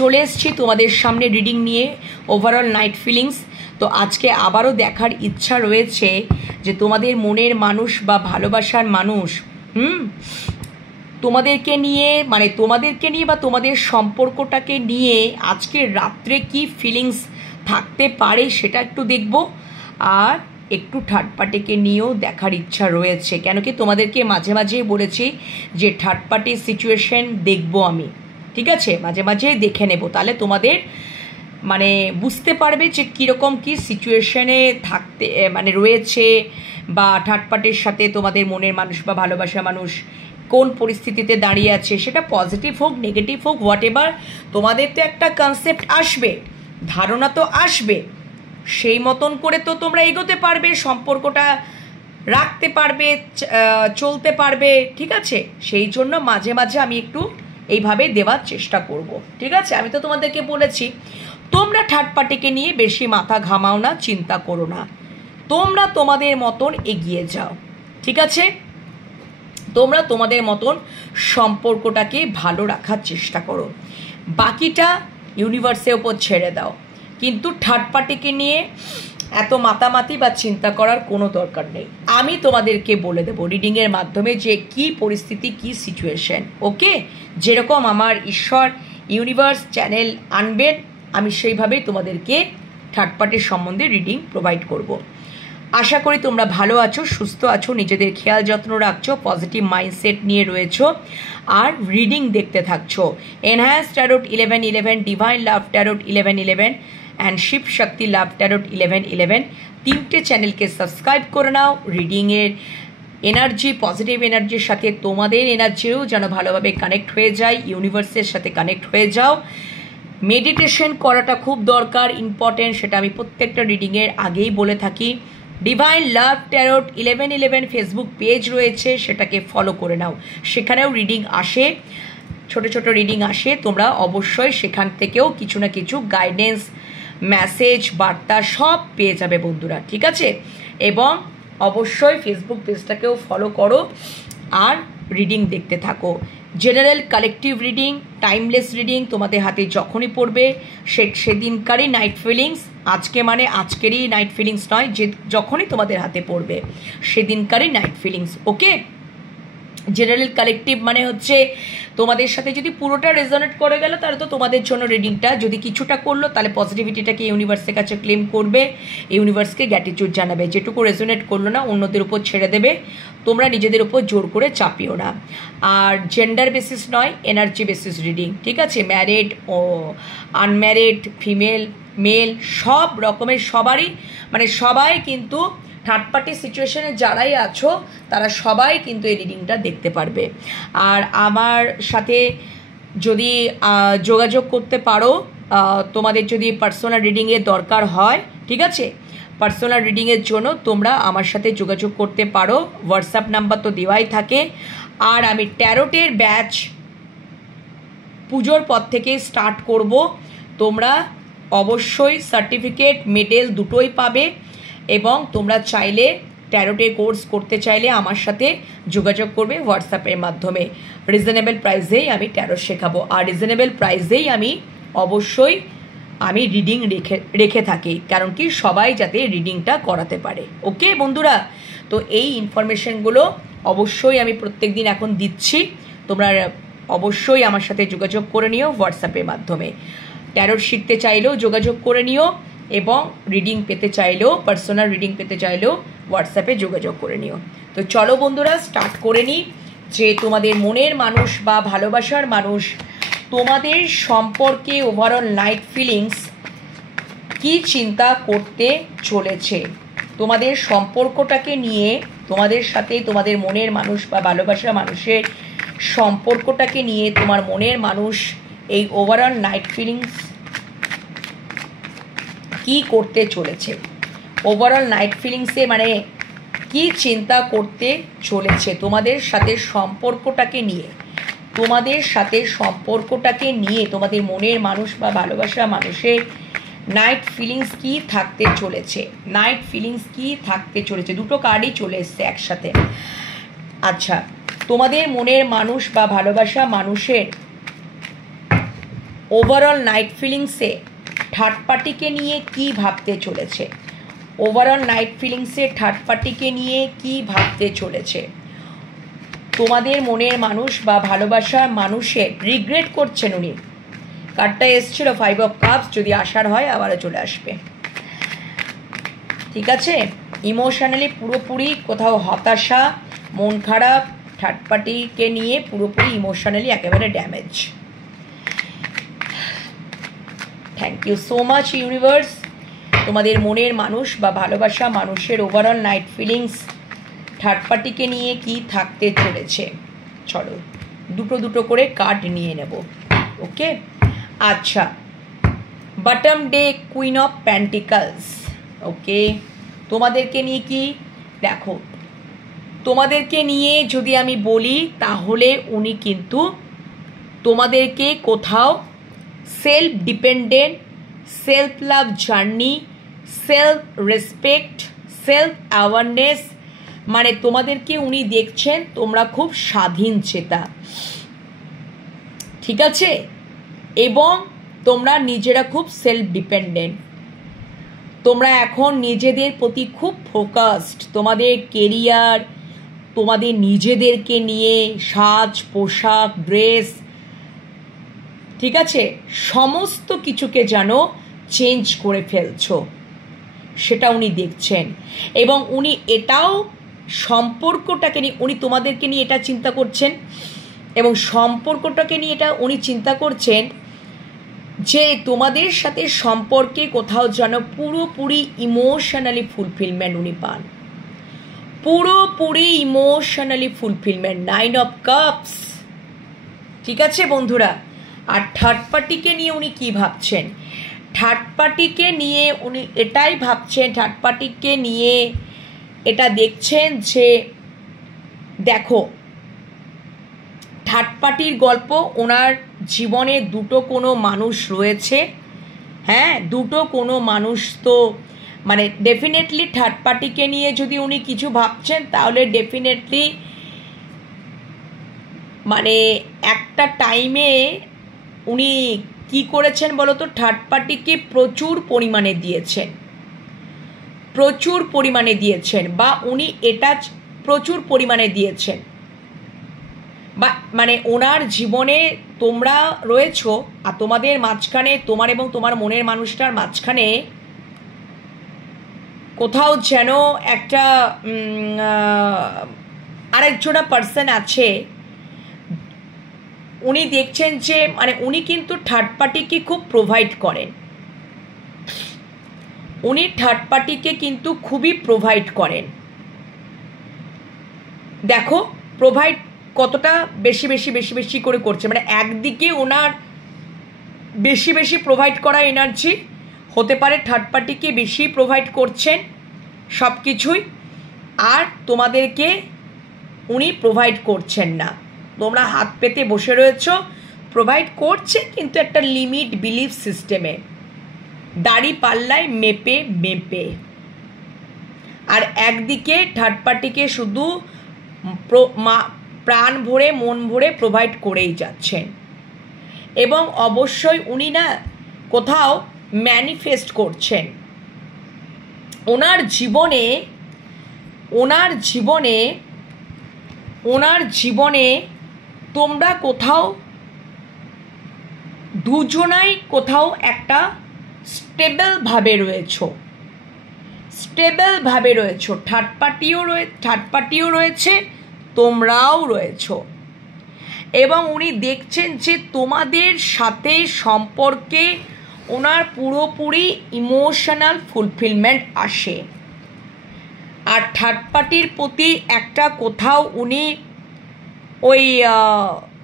চলে এসেছি তোমাদের সামনে রিডিং নিয়ে ওভারঅল নাইট ফিলিংস। তো আজকে আবারও দেখার ইচ্ছা রয়েছে যে তোমাদের মনের মানুষ বা ভালোবাসার মানুষ তোমাদেরকে নিয়ে বা তোমাদের সম্পর্কটাকে নিয়ে আজকে রাত্রে কি ফিলিংস থাকতে পারে সেটা একটু দেখব। আর একটু থার্ড পার্টিকে নিয়েও দেখার ইচ্ছা রয়েছে, কেন কি তোমাদেরকে মাঝে মাঝেই বলেছি যে থার্ড পার্টির সিচুয়েশন দেখবো আমি, ঠিক আছে, মাঝে মাঝে দেখে নেব, তাহলে তোমাদের বুঝতে পারবে যে কীরকম কী সিচুয়েশনে থাকতে রয়েছে, বা থার্ড পার্টির সাথে তোমাদের মনের মানুষ বা ভালোবাসা মানুষ কোন পরিস্থিতিতে দাঁড়িয়ে আছে, সেটা পজিটিভ হোক নেগেটিভ হোক হোয়াট এভার, তোমাদের তো একটা কনসেপ্ট আসবে, ধারণা তো আসবে, সেই মতন করে তো তোমরা এগোতে পারবে, সম্পর্কটা রাখতে পারবে, চলতে পারবে, ঠিক আছে। সেই জন্য মাঝে মাঝে আমি একটু এইভাবে দেওয়ার চেষ্টা করব, ঠিক আছে। আমি তো তোমাদেরকে বলেছি তোমরা থার্ড পার্টিকে নিয়ে বেশি মাথা ঘামাও না, চিন্তা করো না, তোমরা তোমাদের মতন এগিয়ে যাও, ঠিক আছে। তোমরা তোমাদের মতন সম্পর্কটাকে ভালো রাখার চেষ্টা করো, বাকিটা ইউনিভার্সের ওপর ছেড়ে দাও। কিন্তু থার্ড পার্টিকে নিয়ে এত মাতামাতি বা চিন্তা করার কোনো দরকার নেই। আমি তোমাদেরকে বলে দেবো রিডিংয়ের মাধ্যমে যে কি পরিস্থিতি, কি সিচুয়েশন, ওকে। যেরকম আমার ঈশ্বর ইউনিভার্স চ্যানেল আনবেন, আমি সেইভাবেই তোমাদেরকে থার্ড পার্টির সম্বন্ধে রিডিং প্রোভাইড করব। আশা করি তোমরা ভালো আছো, সুস্থ আছো, নিজেদের খেয়াল যত্ন রাখছো, পজিটিভ মাইন্ডসেট নিয়ে রয়েছো, আর রিডিং দেখতে থাকছো। Enhance tarot 1111, divine love tarot 1111 and Shiv Shakti love tarot 1111, তিনটে চ্যানেলকে সাবস্ক্রাইব করে নাও। রিডিংয়ের এনার্জি, পজিটিভ এনার্জির সাথে তোমাদের এনার্জিও যেন ভালোভাবে কানেক্ট হয়ে যায়, ইউনিভার্সের সাথে কানেক্ট হয়ে যাও। মেডিটেশন করাটা খুব দরকার, ইম্পর্টেন্ট, সেটা আমি প্রত্যেকটা রিডিংয়ের আগেই বলে থাকি। Divine love tarot 1111 Facebook page রয়েছে, সেটাকে ফলো করে নাও, সেখানেও রিডিং আসে, ছোট ছোট রিডিং আসে, তোমরা অবশ্যই সেখান থেকেও কিছু না কিছু গাইডেন্স, মেসেজ, বার্তা সব পেয়ে যাবে বন্ধুরা, ঠিক আছে। এবং অবশ্যই ফেসবুক পেজটাকেও ফলো করো আর রিডিং দেখতে থাকো। General collective reading, timeless reading তোমাদের হাতে যখনই পড়বে সেদিনকারই নাইট ফিলিংস, আজকেরই নাইট ফিলিংস নয়, যে যখনই তোমাদের হাতে পড়বে সেদিনকারই নাইট ফিলিংস, ওকে। জেনারেল কালেকটিভ হচ্ছে তোমাদের সাথে যদি পুরোটা রেজোনেট করে গেল তাহলে তো তোমাদের জন্য রিডিংটা, যদি কিছুটা করলো তাহলে পজিটিভিটিটাকে ইউনিভার্সের কাছে ক্লেম করবে, ইউনিভার্সকে গ্র্যাটিটিউড জানাবে, যেটুকু রেজোনেট করলো না অন্যদের উপর ছেড়ে দেবে, তোমরা নিজেদের উপর জোর করে চাপিও না। আর জেন্ডার বেসিস নয়, এনার্জি বেসিস রিডিং, ঠিক আছে। ম্যারিড ও আনম্যারিড, ফিমেল, মেল, সব রকমের সবারই সবাই কিন্তু থার্ড পার্টি সিচুয়েশনে যারাই আছো তারা সবাই কিন্তু এই রিডিংটা দেখতে পারবে। আর আমার সাথে যদি যোগাযোগ করতে পারো, তোমাদের যদি পার্সোনাল রিডিংয়ের দরকার হয়, ঠিক আছে, পার্সোনাল রিডিংয়ের জন্য তোমরা আমার সাথে যোগাযোগ করতে পারো, হোয়াটসঅ্যাপ নাম্বার তো দেওয়াই থাকে। আর আমি ট্যারোটের ব্যাচ পুজোর পর থেকে স্টার্ট করব, তোমরা অবশ্যই সার্টিফিকেট, মেডেল দুটোই পাবে। এবং তোমরা চাইলে ট্যারোটের কোর্স করতে চাইলে আমার সাথে যোগাযোগ করবে হোয়াটসঅ্যাপের মাধ্যমে। রিজনেবল প্রাইসেই আমি ট্যারো শেখাবো, আর রিজনেবল প্রাইসেই আমি অবশ্যই রিডিং রেখে থাকি, কারণ কি সবাই যাতে রিডিংটা করাতে পারে, ওকে বন্ধুরা। তো এই ইনফরমেশনগুলো অবশ্যই আমি প্রত্যেক দিন এখন দিচ্ছি, তোমরা অবশ্যই আমার সাথে যোগাযোগ করে নিও হোয়াটসঅ্যাপের মাধ্যমে। ট্যারোট শিখতে চাইলেও যোগাযোগ করে নিও, এবং রিডিং পেতে চাইলেও, পার্সোনাল রিডিং পেতে চাইলেও হোয়াটসঅ্যাপে যোগাযোগ করে নিও। তো চলো বন্ধুরা স্টার্ট করে নিই যে তোমাদের মনের মানুষ বা ভালোবাসার মানুষ তোমাদের সম্পর্কে ওভারঅল নাইট ফিলিংস কি চিন্তা করতে চলেছে, তোমাদের সম্পর্কটাকে নিয়ে, তোমাদের সাথে তোমাদের মনের মানুষ বা ভালোবাসার মানুষের সম্পর্কটাকে নিয়ে তোমার মনের মানুষ এই ওভারঅল নাইট ফিলিংস কি করতে চলেছে, ওভারঅল নাইট ফিলিংসে কি চিন্তা করতে চলেছে তোমাদের সাথে সম্পর্কটাকে নিয়ে, তোমাদের সাথে সম্পর্কটাকে নিয়ে তোমাদের মনের মানুষ বা ভালোবাসা মানুষের নাইট ফিলিংস কি থাকতে চলেছে, নাইট ফিলিংস কি থাকতে চলেছে। দুটো কার্ডই চলে এসছে একসাথে। আচ্ছা, তোমাদের মনের মানুষ বা ভালোবাসা মানুষের ওভারঅল নাইট ফিলিংসে থার্ড পার্টিকে নিয়ে কি ভাবতে চলেছে, ওভারঅল নাইট ফিলিংসে থার্ড পার্টিকে নিয়ে কি ভাবতে চলেছে। তোমাদের মনের মানুষ বা ভালোবাসার মানুষের রিগ্রেট করছেন উনি। কার্ডটা এসেছিল 5 অফ কাপস, যদি আসার হয় আবারও চলে আসবে। ঠিক আছে, ইমোশনালি পুরোপুরি কোথাও হতাশা, মন খারাপ, থার্ড পার্টিকে নিয়ে পুরোপুরি ইমোশনালি একেবারে damage. Thank you so much universe. তোমাদের মনের মানুষ বা ভালোবাসা মানুষের ওভারঅল নাইট ফিলিংস থার্ড পার্টিকে নিয়ে কি থাকতে চলেছে। চলো দুটো দুটো করে কার্ড নিয়ে নেব। ওকে, আচ্ছা, bottom deck queen of pentacles. Okay, তোমাদেরকে নিয়ে কি, দেখো তোমাদেরকে নিয়ে যদি আমি বলি তাহলে উনি কিন্তু তোমাদেরকে কোথাও self dependent, self love journey, self respect, self awareness, মানে তোমাদেরকে উনি দেখছেন তোমরা খুব স্বাধীন চেতা। ঠিক আছে, এবং তোমরা নিজেরা খুব সেলফ ডিপেন্ডেন্ট, তোমরা এখন নিজেদের প্রতি খুব ফোকাসড, তোমাদের কেরিয়ার, তোমাদের নিজেদেরকে নিয়ে সাজ পোশাক ড্রেস, ঠিক আছে, সমস্ত কিছুকে যেন চেঞ্জ করে ফেলছো, সেটা উনি দেখছেন। এবং উনি এটাও সম্পর্কটাকে নিয়ে, উনি তোমাদেরকে নিয়ে এটা চিন্তা করছেন, এবং সম্পর্কটাকে নিয়ে এটা উনি চিন্তা করছেন যে তোমাদের সাথে সম্পর্কে কোথাও যেন পুরোপুরি ইমোশনালি ফুলফিলমেন্ট উনি পান, পুরোপুরি ইমোশনালি ফুলফিলমেন্ট। 9 of cups. ঠিক আছে বন্ধুরা, আর থার্ড পার্টিকে নিয়ে উনি কি ভাবছেন, থার্ড পার্টিকে নিয়ে উনি এটাই ভাবছেন, থার্ড পার্টিকে নিয়ে এটা দেখছেন যে দেখো থার্ড পার্টির গল্প, ওনার জীবনে দুটো কোনো মানুষ রয়েছে, হ্যাঁ দুটো কোনো মানুষ, তো মানে ডেফিনেটলি থার্ড পার্টিকে নিয়ে যদি উনি কিছু ভাবছেন তাহলে ডেফিনেটলি মানে একটা টাইমে উনি কি করেছেন বলো তো, থার্ড পার্টিকে প্রচুর পরিমাণে দিয়েছেন, প্রচুর পরিমাণে দিয়েছেন, বা উনি এটা প্রচুর পরিমাণে দিয়েছেন, বা মানে ওনার জীবনে তোমরা রয়েছো, আর তোমাদের মাঝখানে, তোমার এবং তোমার মনের মানুষটার মাঝখানে কোথাও যেন একটা আরেকজোড়া পার্সন আছে। উনি দেখছেন যে মানে উনি কিন্তু থার্ড পার্টিকে খুব প্রোভাইড করেন, উনি থার্ড পার্টিকে কিন্তু খুবই প্রোভাইড করেন। দেখো প্রোভাইড কতটা বেশি বেশি বেশি বেশি করে করছে, মানে একদিকে ওনার বেশি বেশি প্রোভাইড করা এনার্জি হতে পারে, থার্ড পার্টিকে বেশি প্রোভাইড করছেন সব কিছুই, আর তোমাদেরকে উনি প্রোভাইড করছেন না, তোমরা হাত পেতে বসে রয়েছো। প্রোভাইড করছে কিন্তু একটা লিমিট বিলিফ সিস্টেমে, দাড়ি পাল্লায় মেপে মেপে, আর একদিকে থার্ড পার্টিকে শুধু প্রাণ ভরে মন ভরে প্রোভাইড করেই যাচ্ছেন। এবং অবশ্যই উনি না কোথাও ম্যানিফেস্ট করছেন ওনার জীবনে, ওনার জীবনে, ওনার জীবনে তোমরা কোথাও দুজনাই কোথাও একটা স্টেবলভাবে রয়েছো, স্টেবলভাবে রয়েছো, থার্ড পার্টিও রয়েছে, তোমরাও রয়েছো। এবং উনি দেখছেন যে তোমাদের সাথে সম্পর্কে ওনার পুরোপুরি ইমোশনাল ফুলফিলমেন্ট আসে, আর থার্ড পার্টির প্রতি একটা কোথাও উনি ওই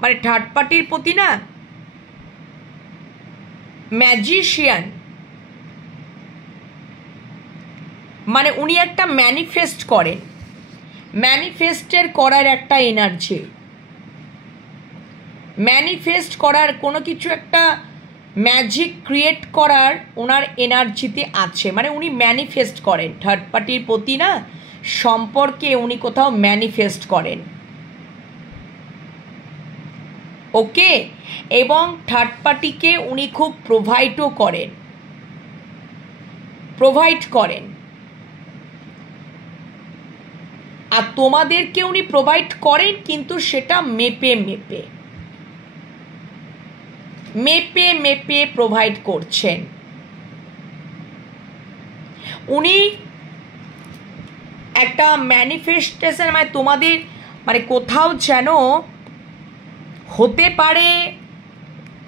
মানে থার্ড পার্টির প্রতি না ম্যাজিশিয়ান, মানে উনি একটা ম্যানিফেস্ট করেন, ম্যানিফেস্টের করার একটা এনার্জি, ম্যানিফেস্ট করার কোনো কিছু একটা ম্যাজিক ক্রিয়েট করার ওনার এনার্জিতে আছে, মানে উনি ম্যানিফেস্ট করেন থার্ড পার্টির প্রতি না সম্পর্কে, উনি কোথাও ম্যানিফেস্ট করেন। ওকে, এবং থার্ড পার্টিকে উনি খুব প্রোভাইড করেন, আর তোমাদেরকে উনি প্রোভাইড করেন, কিন্তু সেটা মেপে প্রোভাইড করছেন। উনি একটা ম্যানিফেস্টেশন, মানে তোমাদের মানে কোথাও যেন হতে পারে।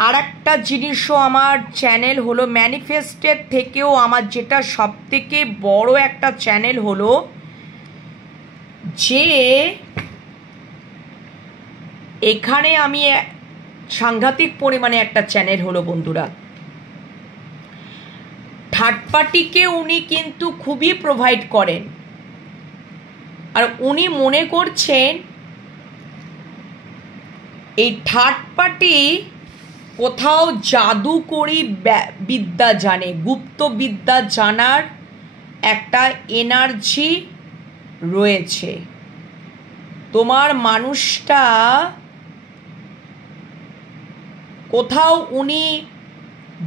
আর একটা জিনিসও আমার চ্যানেল হলো ম্যানিফেস্টের থেকেও আমার যেটা সব থেকে বড় একটা চ্যানেল হলো যে এখানে আমি সাংঘাতিক পরিমাণে একটা চ্যানেল হলো বন্ধুরা, থার্ড পার্টিকে উনি কিন্তু খুবই প্রোভাইড করেন, আর উনি মনে করছেন এই থার্ড পার্টি কোথাও জাদুকরি বিদ্যা জানে, গুপ্ত বিদ্যা জানার একটা এনার্জি রয়েছে। তোমার মানুষটা কোথাও উনি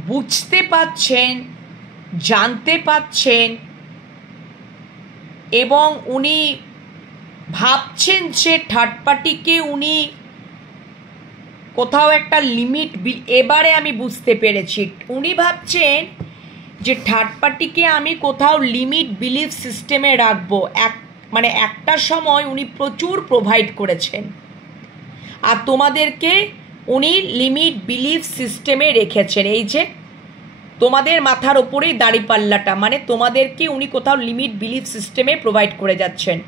বুঝতে পাচ্ছেন, জানতে পাচ্ছেন, এবং উনি ভাবছেন যে থার্ড পার্টিকে উনি কোথাও একটা লিমিট, এবারে আমি বুঝতে পেরেছি, উনি ভাবছেন যে থার্ড পার্টিকে আমি কোথাও লিমিট বিলিফ সিস্টেমে রাখবো। মানে একটা সময় উনি প্রচুর প্রোভাইড করেছেন, আর তোমাদেরকে উনি লিমিট বিলিফ সিস্টেমে রেখেছেন। এই যে তোমাদের মাথার ওপরেই দাঁড়িপাল্লাটা, মানে তোমাদেরকে উনি কোথাও লিমিট বিলিফ সিস্টেমে প্রোভাইড করে যাচ্ছেন।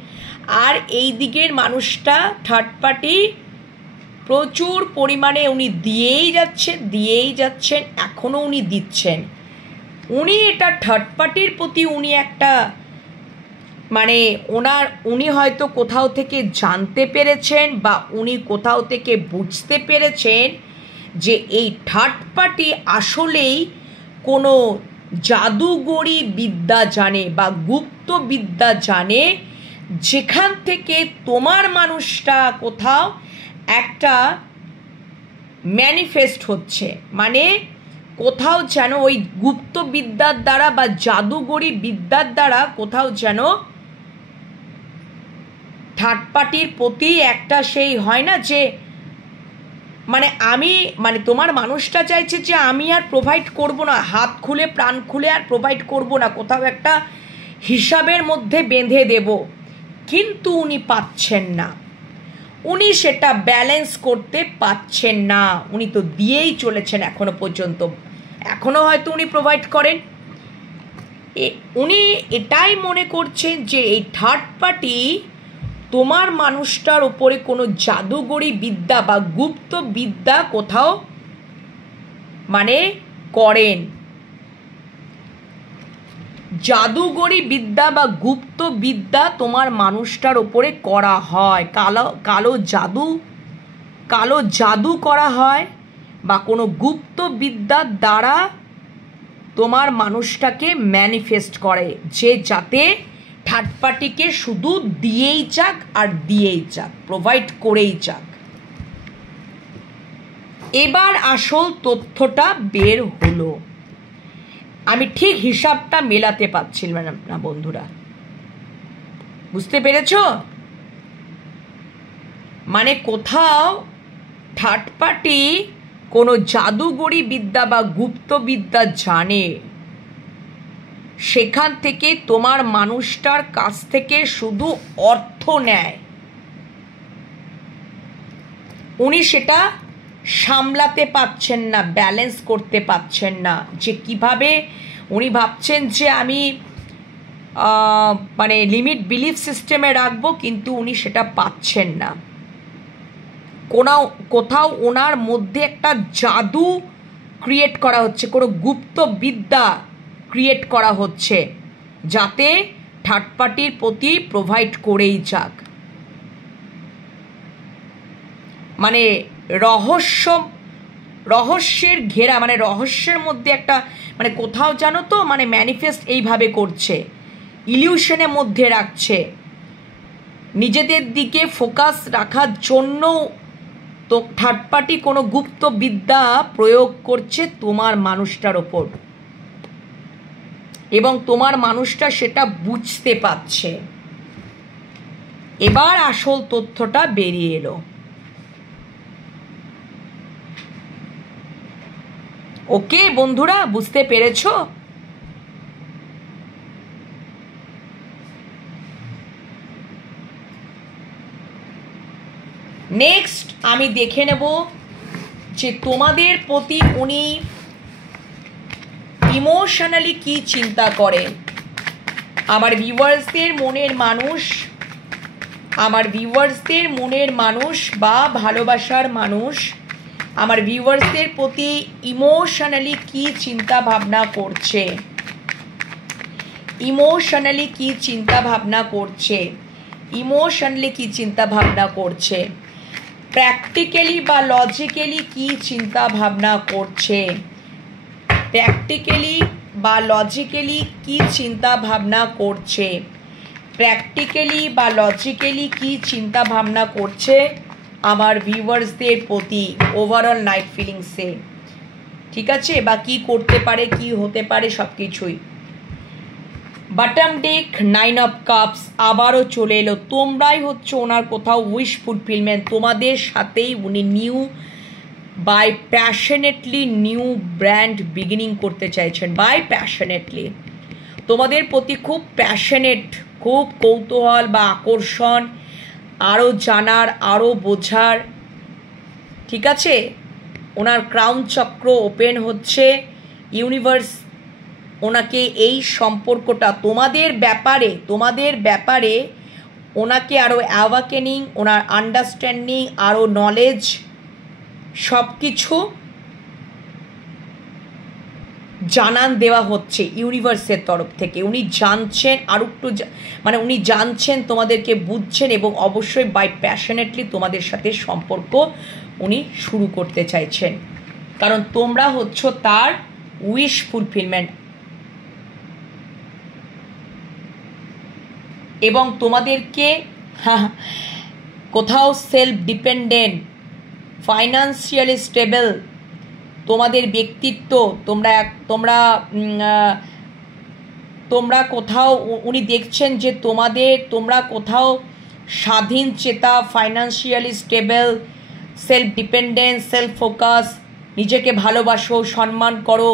আর এই দিকের মানুষটা থার্ড পার্টি প্রচুর পরিমাণে উনি দিয়েই যাচ্ছেন, এখনও উনি দিচ্ছেন। উনি এটা থার্ড পার্টির প্রতি উনি একটা মানে উনি হয়তো কোথাও থেকে জানতে পেরেছেন, বা উনি কোথাও থেকে বুঝতে পেরেছেন যে এই থার্ড পার্টি আসলেই কোনো জাদুগরি বিদ্যা জানে বা গুপ্ত বিদ্যা জানে, যেখান থেকে তোমার মানুষটা কোথাও একটা ম্যানিফেস্ট হচ্ছে, মানে কোথাও যেন ওই গুপ্ত বিদ্যার দ্বারা বা জাদুগরি বিদ্যার দ্বারা কোথাও যেন থার্ড পার্টির প্রতি একটা সেই হয় না যে মানে তোমার মানুষটা চাইছে যে আমি আর প্রোভাইড করব না, হাত খুলে প্রাণ খুলে আর প্রোভাইড করব না, কোথাও একটা হিসাবের মধ্যে বেঁধে দেব, কিন্তু উনি পাচ্ছেন না, উনি সেটা ব্যালেন্স করতে পাচ্ছেন না। উনি তো দিয়েই চলেছেন এখনো পর্যন্ত, এখনো হয়তো উনি প্রোভাইড করেন। উনি এটাই মনে করছেন যে এই থার্ড পার্টি তোমার মানুষটার ওপরে কোনো জাদুগরি বিদ্যা বা গুপ্ত বিদ্যা কোথাও মানে করেন। জাদুগরি বিদ্যা বা গুপ্ত বিদ্যা তোমার মানুষটার ওপরে করা হয়, কালো জাদু করা হয়, বা কোনো গুপ্ত বিদ্যার দ্বারা তোমার মানুষটাকে ম্যানিফেস্ট করে, যে যাতে থার্ড পার্টিকে শুধু দিয়েই যাক আর দিয়েই যাক, প্রোভাইড করেই যাক। এবার আসল তথ্যটা বের হলো। আমি ঠিক হিসাবটা মেলাতে পারছিলাম না বন্ধুরা, বুঝতে পেরেছ? মানে কোথাও থার্ড পার্টি কোনো জাদুগরি বিদ্যা বা গুপ্ত বিদ্যা জানে, সেখান থেকে তোমার মানুষটার কাছ থেকে শুধু অর্থ নেয়, উনি সেটা সামলাতে পারছেন না, ব্যালেন্স করতে পারছেন না, যে কিভাবে উনি ভাবছেন যে আমি মানে লিমিট বিলিফ সিস্টেমে রাখবো, কিন্তু উনি সেটা পাচ্ছেন না। কোথাও ওনার মধ্যে একটা জাদু ক্রিয়েট করা হচ্ছে, কোনো গুপ্ত বিদ্যা ক্রিয়েট করা হচ্ছে, যাতে থার্ড পার্টির প্রতি প্রোভাইড করেই যাক। মানে রহস্যের ঘেরা, মানে রহস্যের মধ্যে একটা মানে কোথাও জানো তো, মানে ম্যানিফেস্ট এইভাবে করছে, ইলিউশনের মধ্যে রাখছে, নিজেদের দিকে ফোকাস রাখার জন্য তো থার্ড পার্টি কোনো গুপ্ত বিদ্যা প্রয়োগ করছে তোমার মানুষটার ওপর, এবং তোমার মানুষটা সেটা বুঝতে পারছে। এবার আসল তথ্যটা বেরিয়ে এলো। ওকে বন্ধুরা, বুঝতে পেরেছো? নেক্সট আমি দেখে নেব যে তোমাদের প্রতি উনি ইমোশনালি কি চিন্তা করেন। আমার ভিউয়ার্সদের মনের মানুষ বা ভালোবাসার মানুষ আমার ভিউয়ার্সদের প্রতি ইমোশনালি কি চিন্তা ভাবনা করছে, ইমোশনালি কি চিন্তা ভাবনা করছে, প্র্যাকটিক্যালি বা লজিক্যালি কি চিন্তা ভাবনা করছে, প্র্যাকটিক্যালি বা লজিক্যালি কি চিন্তা ভাবনা করছে আমার ভিউয়ার্সদের প্রতি ওভারঅল নাইট ফিলিংসে। ঠিক আছে, বা কি করতে পারে, কি হতে পারে, সব কিছুই। বটম ডেক 9 অফ কাপস আবারও চলে এলো। তোমরাই হচ্ছে ওনার কোথাও উইশ ফুলফিলমেন্ট। তোমাদের সাথেই উনি নিউ ব্র্যান্ড বিগিনিং করতে চাইছেন। প্যাশনেটলি তোমাদের প্রতি খুব প্যাশনেট, খুব কৌতূহল বা আকর্ষণ, আরও জানার, আরও বোঝার। ঠিক আছে, ওনার ক্রাউন চক্র ওপেন হচ্ছে। ইউনিভার্স ওনাকে এই সম্পর্কটা তোমাদের ব্যাপারে ওনাকে আরও অ্যাওয়াকেনিং, ওনার আন্ডারস্ট্যান্ডিং, আরও নলেজ, সব কিছু জানান দেওয়া হচ্ছে ইউনিভার্সের তরফ থেকে। উনি জানছেন আরও একটু, মানে উনি জানছেন, তোমাদেরকে বুঝছেন, এবং অবশ্যই প্যাশনেটলি তোমাদের সাথে সম্পর্ক উনি শুরু করতে চাইছেন, কারণ তোমরা হচ্ছ তার উইশ ফুলফিলমেন্ট। এবং তোমাদেরকে কোথাও সেলফ ডিপেন্ডেন্ট, ফাইন্যান্সিয়ালি স্টেবল তোমাদের ব্যক্তিত্ব, তোমরা কোথাও উনি দেখছেন যে তোমরা কোথাও স্বাধীন চেতা, financially stable, self dependent, self focus, নিজেকে ভালোবাসো, সম্মান করো।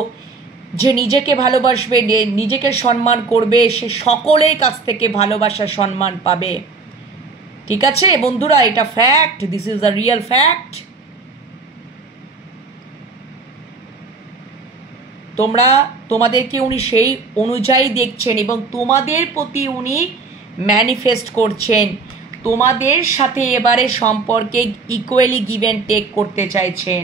যে নিজেকে ভালোবাসবে, নিজেকে সম্মান করবে, সে সকলের কাছ থেকে ভালোবাসা, সম্মান পাবে। ঠিক আছে বন্ধুরা, এটা fact, this is the real fact. তোমাদেরকে উনি সেই অনুযায়ী দেখছেন, এবং তোমাদের প্রতি উনি ম্যানিফেস্ট করছেন। তোমাদের সাথে এবারে সম্পর্কে ইকুয়ালি গিভ অ্যান্ড টেক করতে চাইছেন।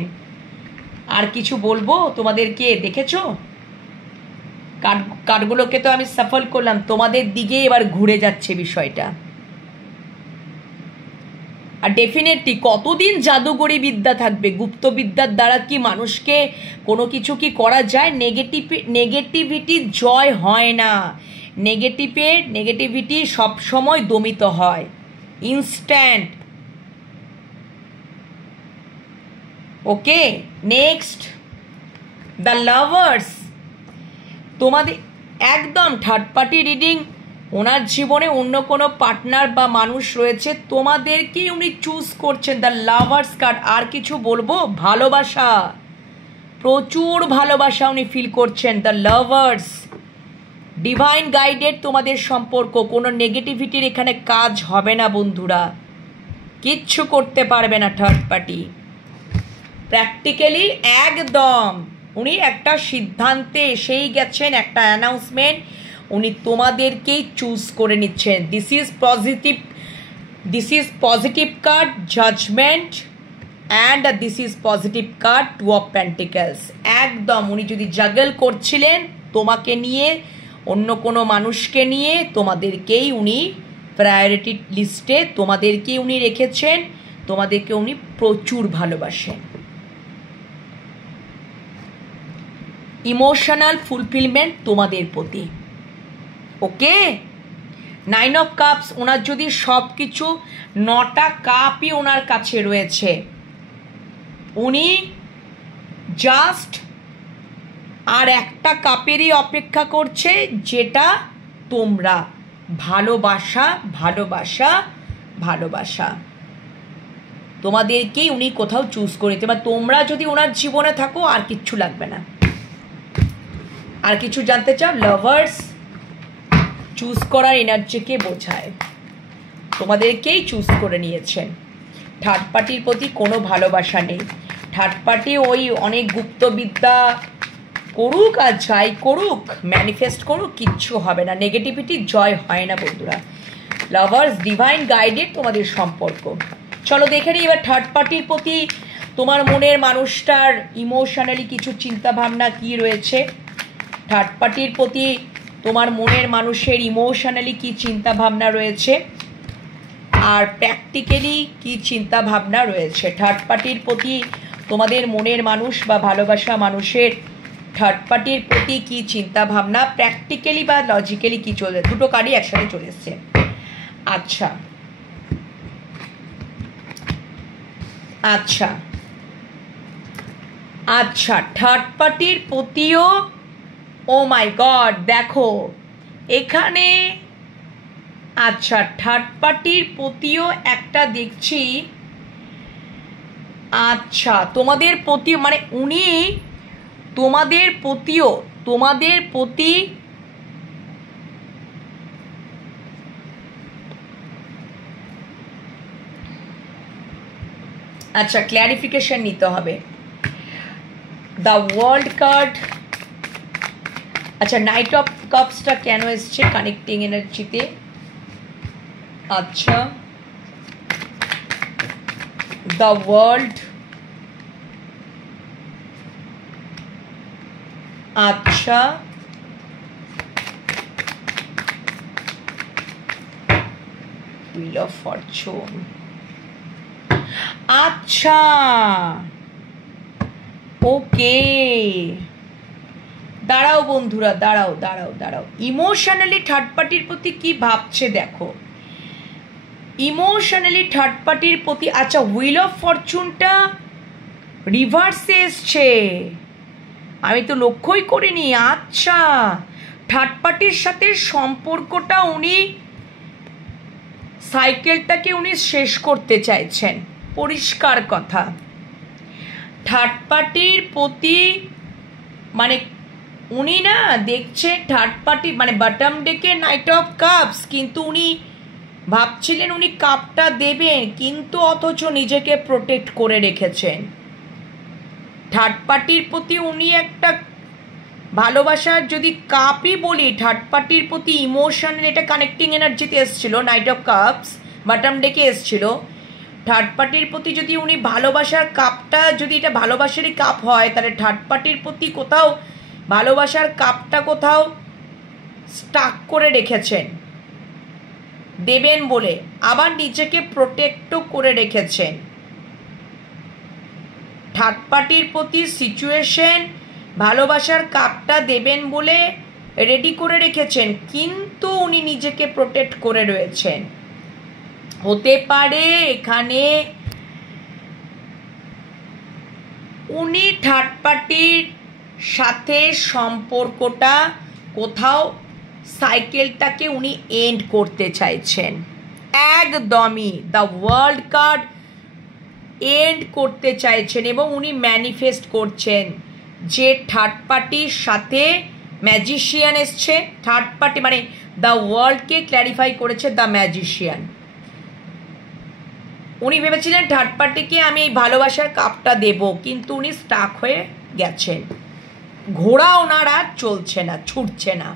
আর কিছু বলবো তোমাদেরকে? দেখেছো কার্ডগুলোকে তো আমি সাফল করলাম, তোমাদের দিকে এবার ঘুরে যাচ্ছে বিষয়টা। আর ডেফিনেটলি কতদিন জাদুগরি বিদ্যা থাকবে? গুপ্তবিদ্যার দ্বারা কি মানুষকে কোনো কিছু কি করা যায়? নেগেটিভিটি জয় হয় না। নেগেটিভিটি সবসময় দমিত হয়, instant. Okay, next the lovers. তোমাদের একদম থার্ড পার্টি রিডিং। ওনার জীবনে অন্য কোনো পার্টনার বা মানুষ রয়েছে, তোমাদেরকেই উনি চুজ করছেন। The lovers card. আর কিছু বলবো? ভালোবাসা, প্রচুর ভালোবাসা উনি ফিল করছেন। দ্য লাভার্স, ডিভাইন গাইডেড তোমাদের সম্পর্ক। কোনো নেগেটিভিটির এখানে কাজ হবে না বন্ধুরা, কিচ্ছু করতে পারবে না থার্ড পার্টি। প্র্যাকটিক্যালি একদম উনি একটা সিদ্ধান্তে এসেই গেছেন, একটা অ্যানাউন্সমেন্ট। উনি তোমাদেরকেই চুজ করে নিচ্ছেন। This is positive card, judgment, and this is positive card, 2 of pentacles. একদম উনি যদি জাগল করছিলেন তোমাকে নিয়ে, অন্য কোনো মানুষকে নিয়ে, তোমাদেরকেই উনি প্রায়োরিটি লিস্টে তোমাদেরকেই উনি রেখেছেন। তোমাদেরকে উনি প্রচুর ভালোবাসেন। ইমোশনাল ফুলফিলমেন্ট তোমাদের প্রতি। ওকে, 9 অফ কাপস। ওনার যদি সব কিছু, 9টা কাপই ওনার কাছে রয়েছে। উনি জাস্ট আর একটা কাপেরই অপেক্ষা করছে, যেটা তোমরা। ভালোবাসা, ভালোবাসা, ভালোবাসা। তোমাদেরকেই উনি কোথাও চুজ করে নিতে, বা তোমরা যদি ওনার জীবনে থাকো আর কিচ্ছু লাগবে না। আর কিছু জানতে চাও? লাভার্স চুজ করার এনার্জিকে বোঝায়, তোমাদেরকেই চুজ করে নিয়েছেন। থার্ড পার্টির প্রতি কোনো ভালোবাসা নেই। থার্ড পার্টি ওই অনেক গুপ্তবিদ্যা করুক আর যাই করুক, ম্যানিফেস্ট করুক, কিচ্ছু হবে না। নেগেটিভিটি জয় হয় না বন্ধুরা। লাভার্স ডিভাইন গাইডেড তোমাদের সম্পর্ক। চলো দেখে নিই এবার থার্ড পার্টির প্রতি তোমার মনের মানুষটার ইমোশনালি কিছু চিন্তাভাবনা কি রয়েছে। থার্ড পার্টির প্রতি তোমার মনের মানুষের ইমোশনালি কি চিন্তাভাবনা রয়েছে, আর প্র্যাকটিক্যালি কি চিন্তাভাবনা রয়েছে। থার্ড পার্টির প্রতি তোমাদের মনের মানুষ বা ভালোবাসা মানুষের থার্ড পার্টির প্রতি কি চিন্তাভাবনা, প্র্যাকটিক্যালি বা লজিক্যালি কি চলে, দুটো কার্ডই একসাথে চলে এসছে। আচ্ছা আচ্ছা আচ্ছা, থার্ড পার্টির প্রতিও, ও মাই গড, দেখো এখানে, আচ্ছা থার্ড পার্টির প্রতিও একটা দেখছি। আচ্ছা তোমাদের প্রতি মানে উনি তোমাদের প্রতিও, তোমাদের প্রতি আচ্ছা ক্ল্যারিফিকেশন নিতে হবে। দ্য ওয়ার্ল্ড কার্ড, আচ্ছা নাইট অফ কাপসটা কেন এসছে কানেক্টিং এনার্জিতে? আচ্ছা দ্য ওয়ার্ল্ড, আচ্ছা হুইল অফ ফরচুন, আচ্ছা ওকে। দাঁড়াও বন্ধুরা, দাঁড়াও দাঁড়াও দাঁড়াও, ইমোশনালি থার্ড পার্টির প্রতি কি ভাবছে দেখো। ইমোশনালি থার্ড পার্টির প্রতি, আচ্ছা হুইল অফ ফরচুনটা রিভার্সে এসছে, আমি তো লক্ষ্যই করিনি। আচ্ছা থার্ড পার্টির সাথে সম্পর্কটা উনি, সাইকেলটাকে উনি শেষ করতে চাইছেন, পরিষ্কার কথা। থার্ড পার্টির প্রতি মানে উনি না দেখছে থার্ড পার্টি মানে বটম ডেকে নাইট অফ কাপস, কিন্তু উনি ভাবছিলেন উনি কাপটা দেবেন, কিন্তু অথচ নিজেকে প্রোটেক্ট করে রেখেছেন। থার্ড পার্টির প্রতি উনি একটা ভালোবাসার, যদি কাপই বলি, থার্ড পার্টির প্রতি ইমোশনাল, এটা কানেক্টিং এনার্জিতে এসছিল, নাইট অফ কাপস বটম ডেকে এসছিল। থার্ড পার্টির প্রতি যদি উনি ভালোবাসার কাপটা, যদি এটা ভালোবাসারই কাপ হয়, তাহলে থার্ড পার্টির প্রতি কোথাও ভালোবাসার কাপটা কোথাও স্টাক করে রেখেছেন দেবেন বলে, আবার নিজেকে প্রোটেক্টও করে রেখেছেন। থার্ড পার্টির প্রতি সিচুয়েশন ভালোবাসার কাপটা দেবেন বলে রেডি করে রেখেছেন, কিন্তু উনি নিজেকে প্রোটেক্ট করে রয়েছেন। হতে পারে এখানে উনি থার্ড পার্টির সাথে সম্পর্কটা কোথাও, সাইকেলটাকে উনি এন্ড করতে চাইছেন, একদমই দ্য ওয়ার্ল্ড কার্ড এন্ড করতে চাইছেন। এবং উনি ম্যানিফেস্ট করছেন যে থার্ড পার্টির সাথে ম্যাজিশিয়ান এসছে। থার্ড পার্টি মানে দ্য ওয়ার্ল্ডকে ক্ল্যারিফাই করেছে দ্য ম্যাজিশিয়ান। উনি ভেবেছিলেন থার্ড পার্টিকে আমি এই ভালোবাসার কাপটা দেব, কিন্তু উনি স্টাক হয়ে গেছেন, ঘোড়া ওনার আর চলছে না, ছুটছে না।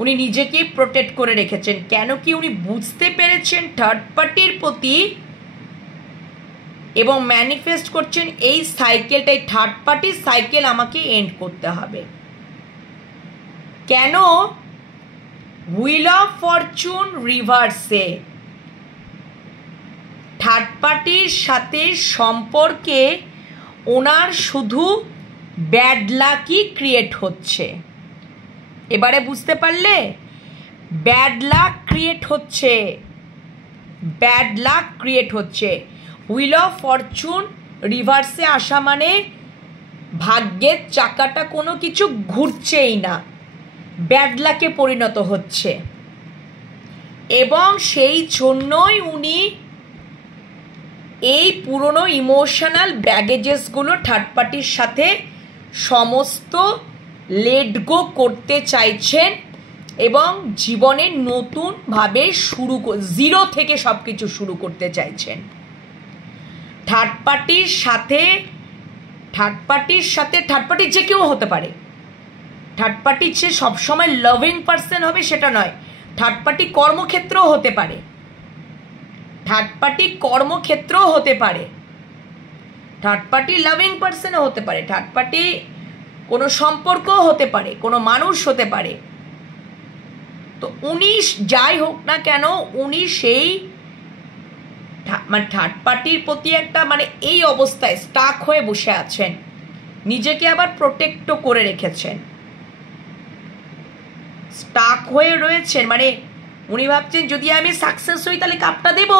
উনি নিজেকেই প্রোটেক্ট করে রেখেছেন, কেন কি উনি বুঝতে পেরেছেন থার্ড পার্টির প্রতি, এবং ম্যানিফেস্ট করছেন এই সাইকেলটা, এই থার্ড পার্টির সাইকেল আমাকে এন্ড করতে হবে। কেন? হুইল অফ ফরচুন রিভার্সে, থার্ড পার্টির সাথে সম্পর্কে ওনার শুধু ব্যাড লাকই ক্রিয়েট হচ্ছে। এবারে বুঝতে পারলে? ব্যাড লাক ক্রিয়েট হচ্ছে, ব্যাড লাক ক্রিয়েট হচ্ছে। হুইল অফ ফরচুন রিভার্সে আসা মানে ভাগ্যের চাকাটা কোনো কিছু ঘুরছেই না, ব্যাড লাকে পরিণত হচ্ছে। এবং সেই জন্যই উনি এই পুরনো ইমোশনাল ব্যাগেজেসগুলো থার্ড পার্টির সাথে সমস্ত লেট গো করতে চাইছেন এবং জীবনে নতুনভাবে জিরো থেকে সব কিছু শুরু করতে চাইছেন। থার্ড পার্টির সাথে থার্ড পার্টির যে কেউ হতে পারে। থার্ড পার্টির যে সবসময় লাভিং পার্সন হবে সেটা নয়, থার্ড পার্টি কর্মক্ষেত্রও হতে পারে, থার্ড পার্টি কর্মক্ষেত্রও হতে পারে, থার্ড পার্টি লাভিং পার্সনও হতে পারে, থার্ড পার্টি কোনো সম্পর্কও হতে পারে, কোনো মানুষ হতে পারে। তো উনি যাই হোক না কেন, উনি সেই মানে থার্ড পার্টির প্রতি একটা মানে এই অবস্থায় স্টাক হয়ে বসে আছেন, নিজেকে আবার প্রোটেক্টও করে রেখেছেন, স্টাক হয়ে রয়েছেন। মানে উনি ভাবছেন যদি আমি সাকসেস হই তাহলে কাপটা দেব,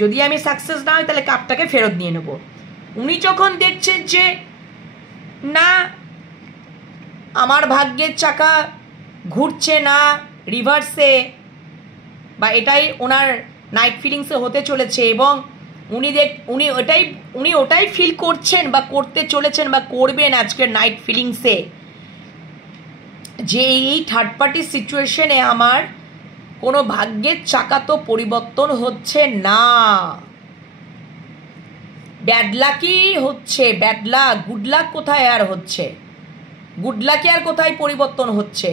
যদি আমি সাকসেস না হই তাহলে কাপটাকে ফেরত নিয়ে নেব। উনি যখন দেখছেন যে না আমার ভাগ্যের চাকা ঘুরছে না রিভার্সে, বা এটাই ওনার নাইট ফিলিংসে হতে চলেছে, এবং উনি ওটাই ফিল করছেন বা করতে চলেছেন বা করবেন আজকের নাইট ফিলিংসে, যে এই থার্ড পার্টি সিচুয়েশনে আমার কোনো ভাগ্যের চাকা তো পরিবর্তন হচ্ছে না, ব্যাড লাকই হচ্ছে, ব্যাড লাক। গুড লাক কোথায় আর হচ্ছে, গুড লাকে আর কোথায় পরিবর্তন হচ্ছে?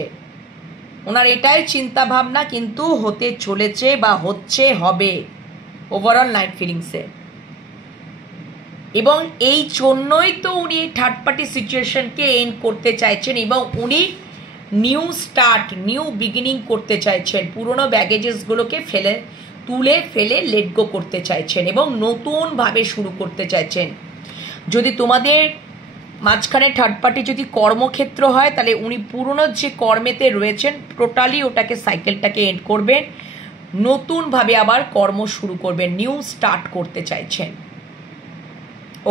ওনার এটাই চিন্তা ভাবনা কিন্তু হতে চলেছে বা হচ্ছে, হবে ওভারঅল নাইট ফিলিংসে। এবং এই জন্যই তো উনি থার্ড পার্টি সিচুয়েশনকে এন্ড করতে চাইছেন এবং উনি নিউ স্টার্ট, নিউ বিগিনিং করতে চাইছেন, পুরনো ব্যাগেজেসগুলোকে তুলে ফেলে লেট গো করতে চাইছেন এবং নতুনভাবে শুরু করতে চাইছেন। যদি তোমাদের মাঝখানে থার্ড পার্টি যদি কর্মক্ষেত্র হয় তাহলে উনি পুরনো যে কর্মেতে রয়েছেন টোটালি ওটাকে সাইকেলটাকে এন্ড করবেন, নতুনভাবে আবার কর্ম শুরু করবেন, নিউ স্টার্ট করতে চাইছেন।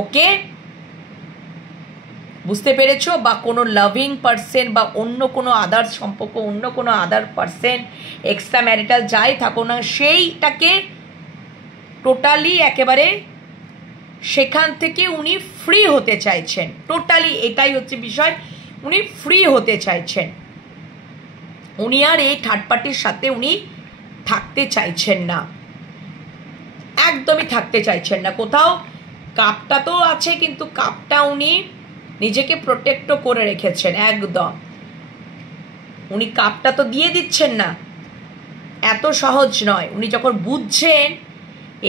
ওকে, বুঝতে পেরেছো? বা কোনো লাভিং পার্সন বা অন্য কোনো আদার সম্পর্ক, অন্য কোনো আদার পার্সন, এক্সট্রা ম্যারিটাল যাই থাকো না, সেইটাকে টোটালি একেবারে সেখান থেকে উনি ফ্রি হতে চাইছেন। টোটালি এটাই হচ্ছে বিষয়, উনি ফ্রি হতে চাইছেন। উনি আর এই থার্ড পার্টির সাথে উনি থাকতে চাইছেন না, একদমই থাকতে চাইছেন না। কোথাও কাপটা তো আছে কিন্তু কাপটা উনি নিজেকে প্রোটেক্টও করে রেখেছেন, একদম উনি কাপটা তো দিয়ে দিচ্ছেন না, এত সহজ নয়। উনি যখন বুঝছেন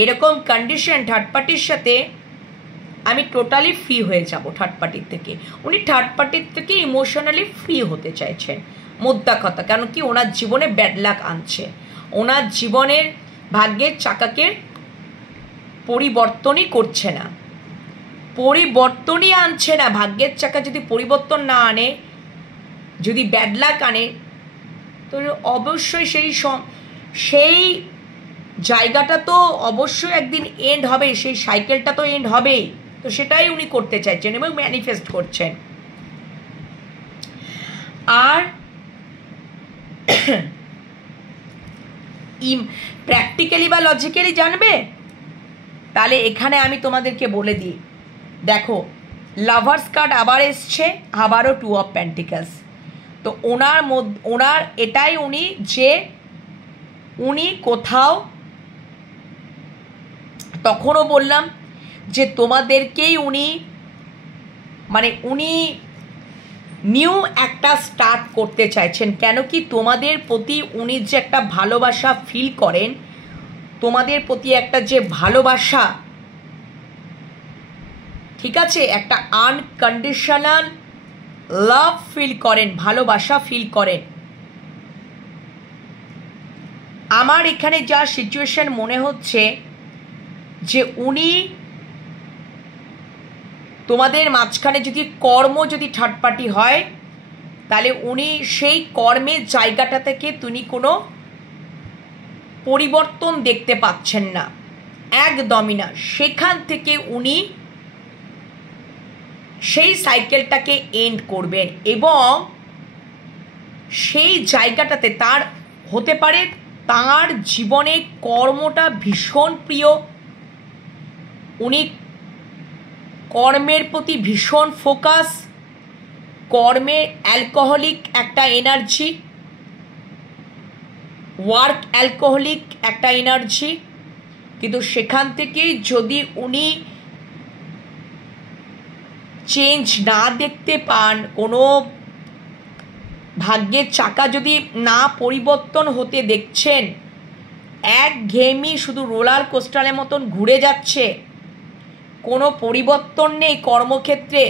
এরকম কন্ডিশন থার্ড পার্টির সাথে, আমি টোটালি ফ্রি হয়ে যাব থার্ড পার্টির থেকে, উনি থার্ড পার্টির থেকে ইমোশনালি ফ্রি হতে চাইছেন, মোদ্দা কথা। কেন কি ওনার জীবনে ব্যাড লাক আনছে, ওনার জীবনের ভাগ্যের চাকাকে পরিবর্তনই করছে না, পরিবর্তনই আনছে না। ভাগ্যের চাকা যদি পরিবর্তন না আনে, যদি ব্যাড লাক আনে, তো অবশ্যই সেই জায়গাটা তো অবশ্যই একদিন এন্ড হবে, সেই সাইকেলটা তো এন্ড হবেই। তো সেটাই উনি করতে চাইছেন এবং ম্যানিফেস্ট করছেন। আর প্র্যাকটিক্যালি বা লজিক্যালি জানবে, তাহলে এখানে আমি তোমাদেরকে বলে দিই। দেখো, লাভার্স কার্ড আবার এসছে, আবারও 2 অফ পেন্টিকলস। তো ওনার এটাই উনি যে উনি কোথাও, তখনও বললাম যে তোমাদেরকেই উনি মানে উনি নিউ একটা স্টার্ট করতে চাইছেন। কেন কি তোমাদের প্রতি উনি যে একটা ভালোবাসা ফিল করেন, তোমাদের প্রতি একটা যে ভালোবাসা, ঠিক আছে, একটা আনকন্ডিশনাল লাভ ফিল করেন, ভালোবাসা ফিল করেন। আমার এখানে যা সিচুয়েশন মনে হচ্ছে যে উনি তোমাদের মাঝখানে যদি থার্ড পার্টি হয়, তাহলে উনি সেই কর্মের জায়গাটা থেকে তিনি কোনো পরিবর্তন দেখতে পাচ্ছেন না, একদমই না। সেখান থেকে উনি সেই সাইকেলটাকে এন্ড করবেন এবং সেই জায়গাটাতে তার হতে পারে তার জীবনে কর্মটা ভীষণ প্রিয়, উনি কর্মের প্রতি ভীষণ ফোকাস, কর্মে অ্যালকোহলিক একটা এনার্জি, ওয়ার্ক অ্যালকোহলিক একটা এনার্জি, কিন্তু সেখান থেকে যদি উনি চেঞ্জ না দেখতে পান, কোনো ভাগ্যের চাকা যদি না পরিবর্তন হতে দেখছেন, একঘেয়েমি শুধু রোলার কোস্টারের মতন ঘুরে যাচ্ছে, কোনো পরিবর্তন নেই কর্মক্ষেত্রে,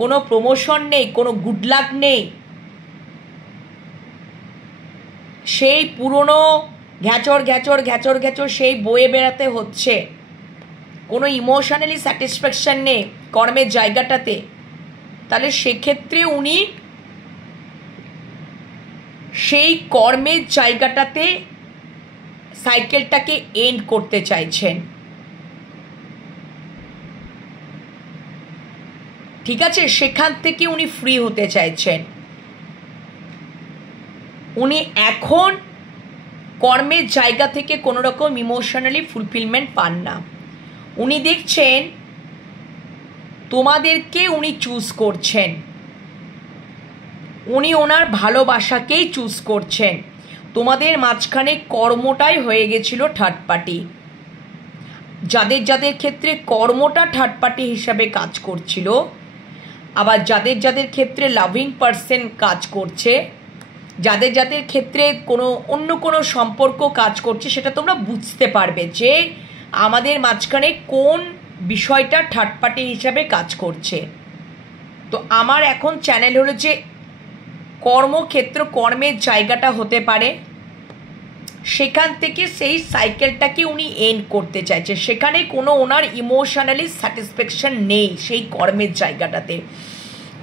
কোনো প্রমোশন নেই, কোনো গুড লাক নেই, সেই পুরনো ঘ্যাচর ঘ্যাচর ঘ্যাচর ঘ্যাচর সেই বয়ে বেড়াতে হচ্ছে, কোনো ইমোশনালি স্যাটিসফ্যাকশন নেই কর্মের জায়গাটাতে, তাহলে সেক্ষেত্রে উনি সেই কর্মের জায়গাটাতে সাইকেলটাকে এন্ড করতে চাইছেন। ঠিক আছে, সেখান থেকে উনি ফ্রি হতে চাইছেন। উনি এখন কর্মের জায়গা থেকে কোনো রকম ইমোশনালি ফুলফিলমেন্ট পান না। উনি দেখছেন তোমাদেরকে উনি চুজ করছেন, উনি ওনার ভালোবাসাকেই চুজ করছেন। তোমাদের মাঝখানে কর্মটাই হয়ে গেছিল থার্ড পার্টি। যাদের যাদের ক্ষেত্রে কর্মটা থার্ড পার্টি হিসাবে কাজ করছিল, আবার যাদের যাদের ক্ষেত্রে লাভিং পার্সন কাজ করছে, যাদের যাদের ক্ষেত্রে কোনো অন্য কোনো সম্পর্ক কাজ করছে, সেটা তোমরা বুঝতে পারবে যে আমাদের মাঝখানে কোন বিষয়টা থার্ড পার্টি হিসাবে কাজ করছে। তো আমার এখন চ্যানেল হলো যে কর্মক্ষেত্র, কর্মের জায়গাটা হতে পারে, সেখান থেকে সেই সাইকেলটাকে উনি এন্ড করতে চাইছে। সেখানে কোনো ওনার ইমোশনালি স্যাটিসফ্যাকশন নেই, সেই কর্মের জায়গাটাতে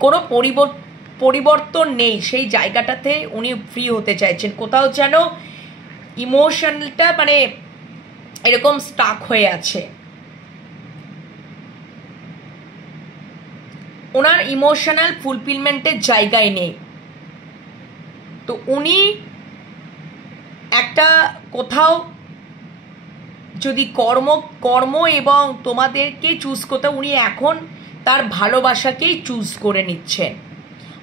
কোনো পরিবর্তন নেই, সেই জায়গাটাতে উনি ফ্রি হতে চাইছেন। কোথাও যেন ইমোশনালটা মানে এরকম স্টাক হয়ে আছে, ওনার ইমোশনাল ফুলফিলমেন্টের জায়গায় নেই। তো উনি একটা কোথাও যদি কর্ম এবং তোমাদেরকে চুজ করতে, উনি এখন তার ভালোবাসাকেই চুজ করে নিচ্ছেন।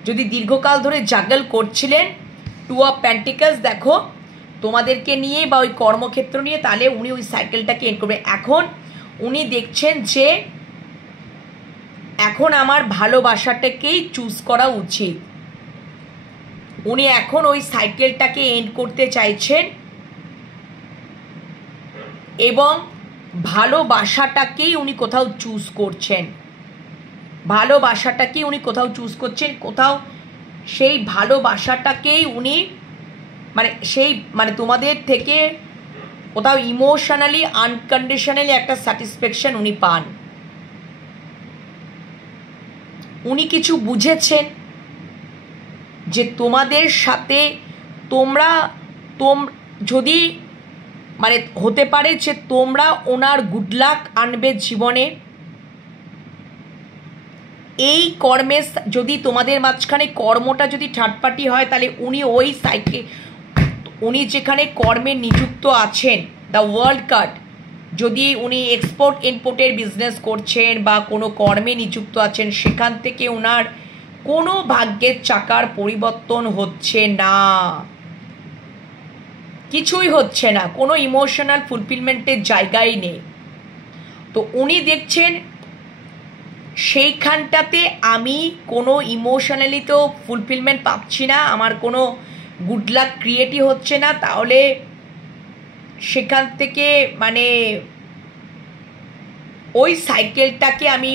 যদি দীর্ঘকাল ধরে জাগল করছিলেন, 2 অফ পেন্টিকলস দেখো তোমাদেরকে নিয়ে বা ওই কর্মক্ষেত্র নিয়ে, তাহলে উনি ওই সাইকেলটাকে এন্ড করবে। এখন উনি দেখছেন যে এখন আমার ভালোবাসাটাকেই চুজ করা উচিত, উনি এখন ওই সাইকেলটাকে এন্ড করতে চাইছেন এবং ভালোবাসাটাকেই উনি কোথাও চুজ করছেন, ভালোবাসাটাকেই উনি কোথাও চুজ করছেন, কোথাও সেই ভালোবাসাটাকেই উনি মানে তোমাদের থেকে কোথাও ইমোশনালি আনকন্ডিশনালি একটা স্যাটিসফ্যাকশন উনি পান। উনি কিছু বুঝেছেন যে তোমাদের সাথে যদি মানে হতে পারে যে তোমরা ওনার গুড লাক আনবে জীবনে। এই কর্মে যদি তোমাদের মাঝখানে কর্মটা যদি থার্ড পার্টি হয়, তাহলে উনি ওই উনি যেখানে কর্মে নিযুক্ত আছেন, দ্য ওয়ার্ল্ড কার্ড, যদি উনি এক্সপোর্ট ইম্পোর্টের বিজনেস করছেন বা কোনো কর্মে নিযুক্ত আছেন, সেখান থেকে ওনার কোনো ভাগ্যের চাকার পরিবর্তন হচ্ছে না, কিছুই হচ্ছে না, কোনো ইমোশনাল ফুলফিলমেন্টের জায়গাই নেই। তো উনি দেখছেন সেইখানটাতে আমি কোনো ইমোশনালি তো ফুলফিলমেন্ট পাচ্ছি না, আমার কোনো গুড লাক ক্রিয়েটই হচ্ছে না, তাহলে সেখান থেকে মানে ওই সাইকেলটাকে আমি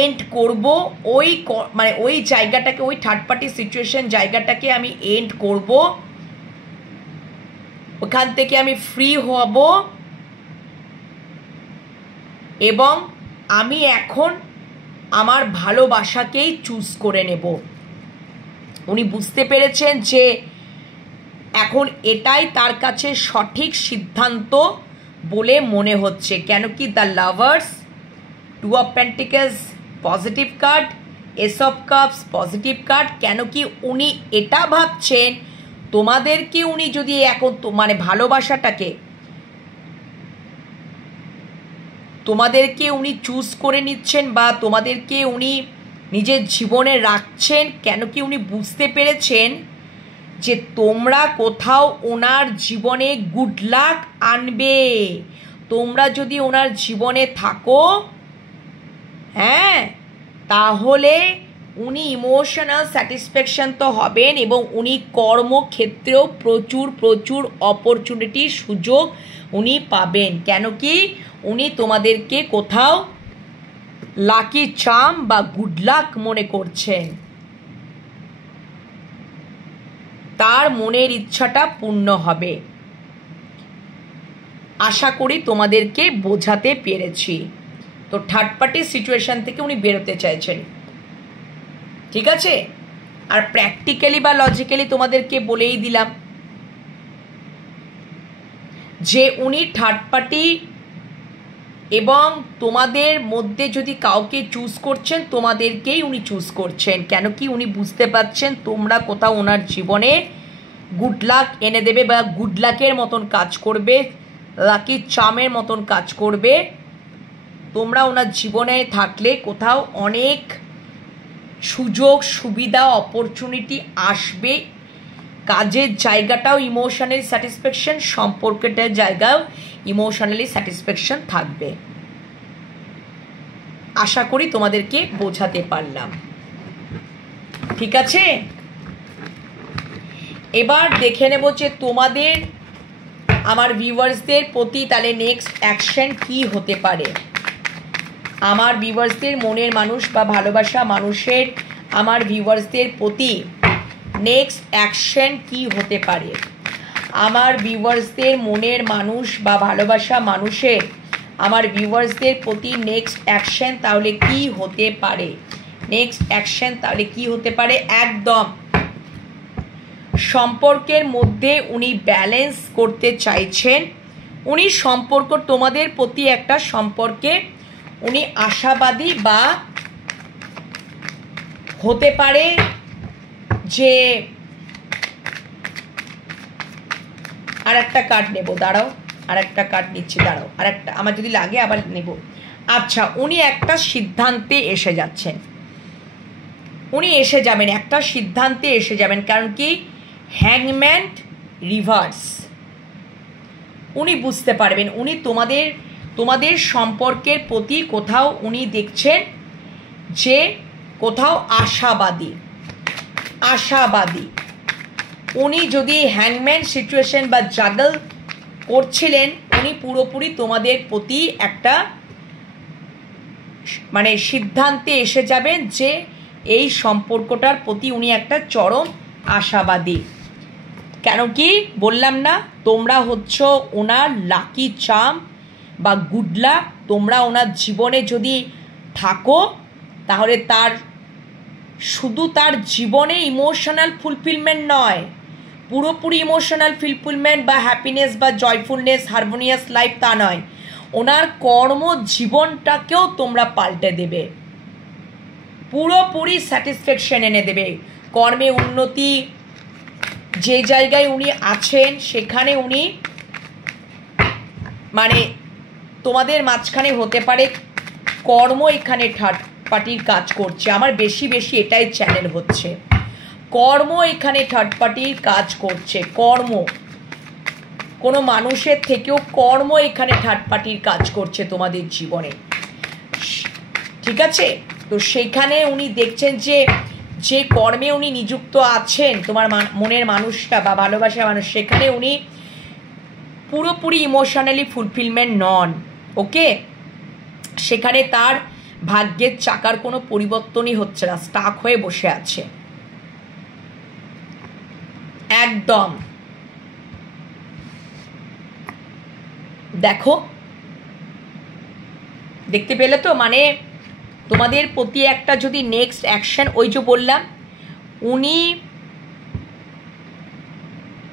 এন্ড করব, ওই জায়গাটাকে, ওই থার্ড পার্টি সিচুয়েশন জায়গাটাকে আমি এন্ড করব, ওখান থেকে আমি ফ্রি হব এবং আমি এখন আমার ভালোবাসাকেই চুজ করে নেব। উনি বুঝতে পেরেছেন যে এখন এটাই তার কাছে সঠিক সিদ্ধান্ত বলে মনে হচ্ছে। কেন কি the lovers, 2 of pentacles, positive card, S of cups positive card. কেন কি উনি এটা ভাবছেন তোমাদেরকে উনি যদি এখন মানে ভালোবাসাটাকে তোমাদেরকে উনি চুজ করে নিচ্ছেন বা তোমাদেরকে উনি নিজের জীবনে রাখছেন, কেন কি উনি বুঝতে পেরেছেন যে তোমরা কোথাও ওনার জীবনে গুড লাক আনবে। তোমরা যদি ওনার জীবনে থাকো, হ্যাঁ, তাহলে উনি ইমোশনাল স্যাটিসফ্যাকশন তো হবেন এবং উনি কর্মক্ষেত্রেও প্রচুর প্রচুর অপরচুনিটি সুযোগ উনি পাবেন। কেন কি উনি তোমাদেরকে কোথাও লাকি চার্ম বা গুড লাক মনে করছেন। তার মনের ইচ্ছাটা পূর্ণ হবে। আশা করি তোমাদেরকে বোঝাতে পেরেছি। তো থার্ড পার্টি সিচুয়েশন থেকে উনি বেরোতে চাইছেন, ঠিক আছে। আর প্র্যাকটিক্যালি বা লজিক্যালি তোমাদেরকে বলেই দিলাম যে উনি থার্ড পার্টি এবং তোমাদের মধ্যে যদি কাউকে চুজ করছেন, তোমাদেরকেই উনি চুজ করছেন। কেন কি উনি বুঝতে পারছেন তোমরা কোথাও ওনার জীবনে গুড লাক এনে দেবে বা গুড লাকের মতন কাজ করবে, লাকি চার্মের মতন কাজ করবে। তোমরা ওনার জীবনে থাকলে কোথাও অনেক সুযোগ সুবিধা অপরচুনিটি আসবে। কাজের জায়গাটাও ইমোশনালি স্যাটিসফ্যাকশন, সম্পর্কটার জায়গাও ইমোশনালি স্যাটিসফ্যাকশন থাকবে। আশা করি তোমাদেরকে বোঝাতে পারলাম, ঠিক আছে। এবার দেখে নেব যে তোমাদের আমার ভিউয়ার্সদের প্রতি তাহলে নেক্সট অ্যাকশন কি হতে পারে। আমার ভিউয়ার্সদের মনের মানুষ বা ভালোবাসা মানুষের আমার ভিউয়ার্সদের প্রতি নেক্সট অ্যাকশন কি হতে পারে। আমার ভিউয়ার্সদের মনের মানুষ বা ভালোবাসা মানুষের আমার ভিউয়ার্সদের প্রতি নেক্সট অ্যাকশন তাহলে কি হতে পারে। নেক্সট অ্যাকশন তাহলে কি হতে পারে, একদম সম্পর্কের মধ্যে উনি ব্যালেন্স করতে চাইছেন। উনি সম্পর্ক তোমাদের প্রতি একটা সম্পর্কে উনি আশাবাদী বা হতে পারে যে আর একটা কার্ড নেব, দাঁড়াও, আর একটা কার্ড নিচ্ছি, দাঁড়াও, আর একটা আমার যদি লাগে আবার নেব। আচ্ছা, উনি একটা সিদ্ধান্তে এসে যাচ্ছেন, উনি এসে যাবেন, একটা সিদ্ধান্তে এসে যাবেন। কারণ কি হ্যাংম্যান রিভার্স, উনি বুঝতে পারবেন উনি তোমাদের সম্পর্কের প্রতি কোথাও উনি দেখছেন যে কোথাও আশাবাদী। উনি যদি হ্যাংম্যান সিচুয়েশন বা জাগল করছিলেন, উনি পুরোপুরি তোমাদের প্রতি একটা মানে সিদ্ধান্তে এসে যাবেন যে এই সম্পর্কটার প্রতি উনি একটা চরম আশাবাদী। কেন কি বললাম না, তোমরা হচ্ছ ওনার লাকি চার্ম বা গুড লাক। তোমরা ওনার জীবনে যদি থাকো তাহলে শুধু তার জীবনে ইমোশনাল ফুলফিলমেন্ট নয়, পুরোপুরি ইমোশনাল ফুলফিলমেন্ট বা হ্যাপিনেস বা জয়ফুলনেস হারমোনিয়াস লাইফ তা নয়, ওনার কর্মজীবনটাকেও তোমরা পাল্টে দেবে, পুরোপুরি স্যাটিসফ্যাকশন এনে দেবে, কর্মে উন্নতি। যে জায়গায় উনি আছেন সেখানে উনি মানে তোমাদের মাঝখানে হতে পারে কর্ম এখানে থার্ড পার্টির কাজ করছে। আমার বেশি এটাই চ্যানেল হচ্ছে, কর্ম এখানে থার্ড পার্টির কাজ করছে। কর্ম কোনো মানুষের থেকেও কর্ম এখানে থার্ড পার্টির কাজ করছে তোমাদের জীবনে, ঠিক আছে। তো সেখানে উনি দেখছেন যে কর্মে উনি নিযুক্ত আছেন, তোমার মনের মানুষটা বা ভালোবাসার মানুষ, সেখানে উনি পুরোপুরি ইমোশনালি ফুলফিলমেন্ট নন। ওকে, সেখানে তার ভাগ্যের চাকার কোনো পরিবর্তনই হচ্ছে না, স্টাক হয়ে বসে আছে একদম। দেখো, দেখতে পেলে তো, মানে তোমাদের প্রতি একটা যদি নেক্সট অ্যাকশন, ওই যে বললাম উনি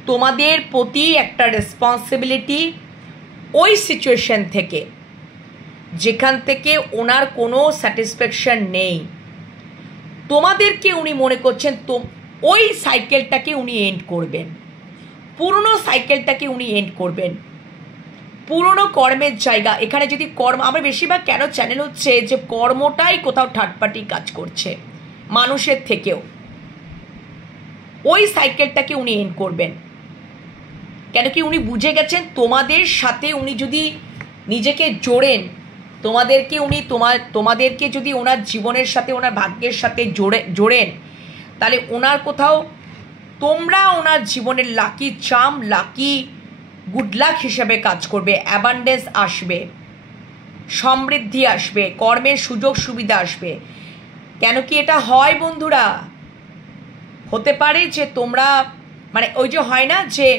তোমাদের প্রতি একটা রেসপন্সিবিলিটি ওই সিচুয়েশন থেকে যেখান থেকে ওনার কোনো স্যাটিসফ্যাকশন নেই। তোমাদেরকে উনি মনে করছেন তো ওই সাইকেলটাকে উনি এন্ড করবেন, পুরনো সাইকেলটাকে উনি এন্ড করবেন, পুরনো কর্মের জায়গা। এখানে যদি কর্ম, আমার বেশিরভাগ কেন চ্যানেল হচ্ছে যে কর্মটাই কোথাও থার্ড পার্টি কাজ করছে মানুষের থেকেও, ওই সাইকেলটাকে উনি এন্ড করবেন। কেন কি উনি বুঝে গেছেন তোমাদের সাথে উনি যদি নিজেকে জোড়েন, তোমাদেরকে যদি ওনার জীবনের সাথে ওনার ভাগ্যের সাথে জোড়েন, তাহলে ওনার কোথাও তোমরা ওনার জীবনের lucky charm, lucky good luck হিসেবে কাজ করবে। অ্যাবান্ডেন্স আসবে, সমৃদ্ধি আসবে, কর্মের সুযোগ সুবিধা আসবে। কেন কি এটা হয় বন্ধুরা, হতে পারে যে তোমরা মানে ওই যে হয় না যে